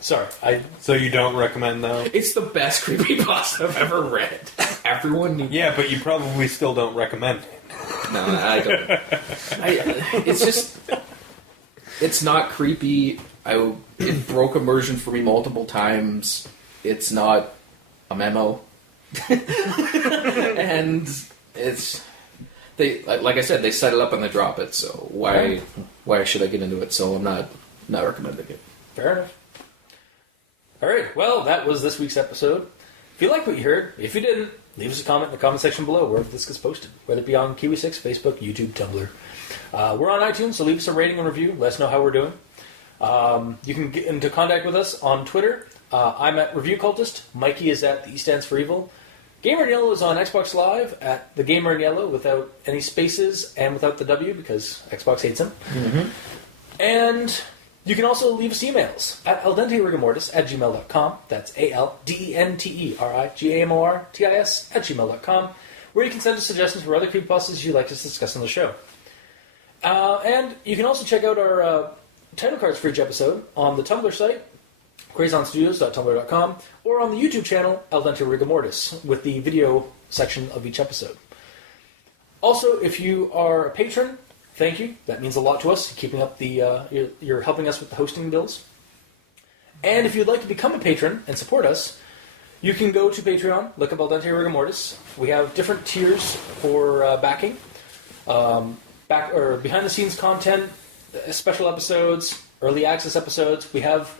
Sorry. So you don't recommend though? It's the best creepypasta I've ever read. Everyone needs. Yeah, but you probably still don't recommend it. No, I don't. It's just. It's not creepy. It broke immersion for me multiple times. It's not a memo. And it's. Like I said, they set it up and they drop it, so why should I get into it? So I'm not recommending it. Fair enough. All right. Well, that was this week's episode. If you like what you heard, if you didn't, leave us a comment in the comment section below wherever this gets posted, whether it be on Kiwi6, Facebook, YouTube, Tumblr. We're on iTunes, so leave us a rating and review. Let us know how we're doing. You can get into contact with us on Twitter. I'm at Review Cultist. Mikey is at The E Stands for Evil. Gamer in Yellow is on Xbox Live at The Gamer in Yellow without any spaces and without the W because Xbox hates him. Mm-hmm. And you can also leave us emails at aldenterigamortis@gmail.com. That's aldenterigamortis@gmail.com, where you can send us suggestions for other creepypastas you'd like us to discuss on the show. And you can also check out our title cards for each episode on the Tumblr site, crazonstudios.tumblr.com, or on the YouTube channel, Al Dente Rigamortis, with the video section of each episode. Also, if you are a patron, thank you. That means a lot to us. Keeping up you're helping us with the hosting bills. And if you'd like to become a patron and support us, you can go to Patreon, look up Al Dente Rigamortis. We have different tiers for backing. Behind the scenes content, special episodes, early access episodes. We have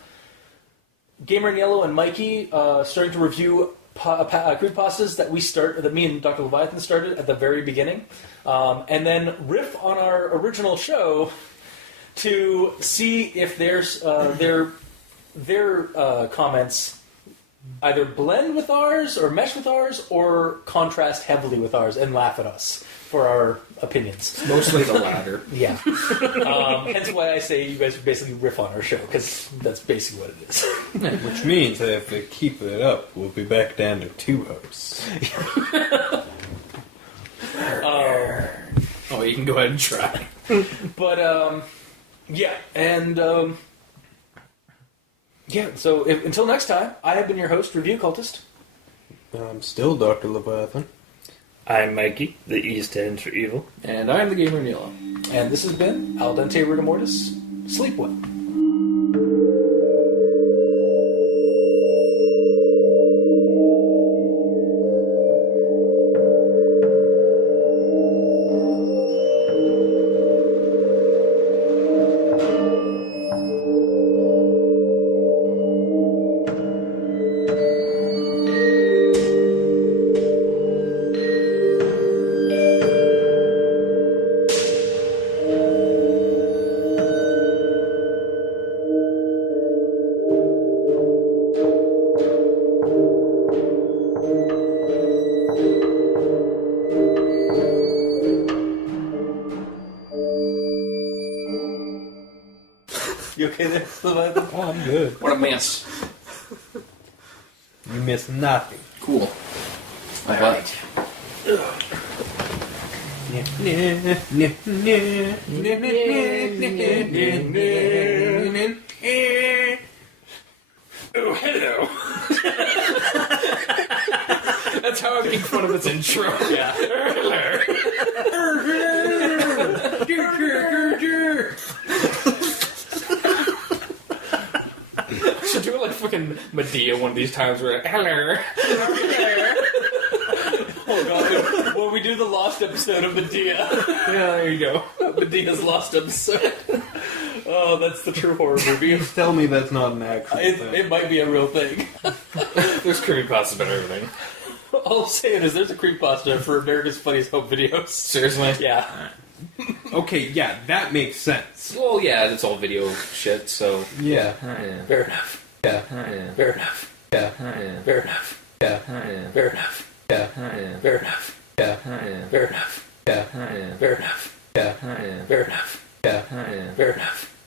Gamer in Yellow and Mikey starting to review creepypastas that me and Dr. Leviathan started at the very beginning, and then riff on our original show to see if their comments either blend with ours or mesh with ours or contrast heavily with ours and laugh at us for our opinions. Mostly the latter. Yeah. Hence why I say you guys basically riff on our show, because that's basically what it is. Which means that if they keep it up, we'll be back down to 2 hosts. Oh, you can go ahead and try. But, yeah. And, yeah, so until next time, I have been your host, Review Cultist. I'm still Dr. Leviathan. I'm Mikey. The E stands for evil. And I'm the Gamer in Yellow. And this has been Al Dente Rigamortis, sleep well. You okay there, Leviathan? Oh, I'm good. What a mess. You miss nothing. Cool. All right. Oh, hello. That's how I make fun of its intro. Yeah. I should do it like fucking Medea one of these times where hello. Oh god, when we do the lost episode of Medea. Yeah, there you go. Medea's lost episode. Oh, that's the true horror movie. Please tell me that's not an actual thing. It might be a real thing. There's creepypasta about everything. All I'm saying is there's a creepypasta for America's Funniest Home Videos. Seriously? Yeah. Okay, yeah, that makes sense. Well, yeah, it's all video shit, so. Yeah. Yeah. Fair enough. Yeah. Fair enough. Yeah. Fair enough. Yeah. Fair enough. Yeah. Fair enough. Yeah. Fair enough. Yeah. Fair enough. Yeah. Fair enough. Yeah. Fair enough.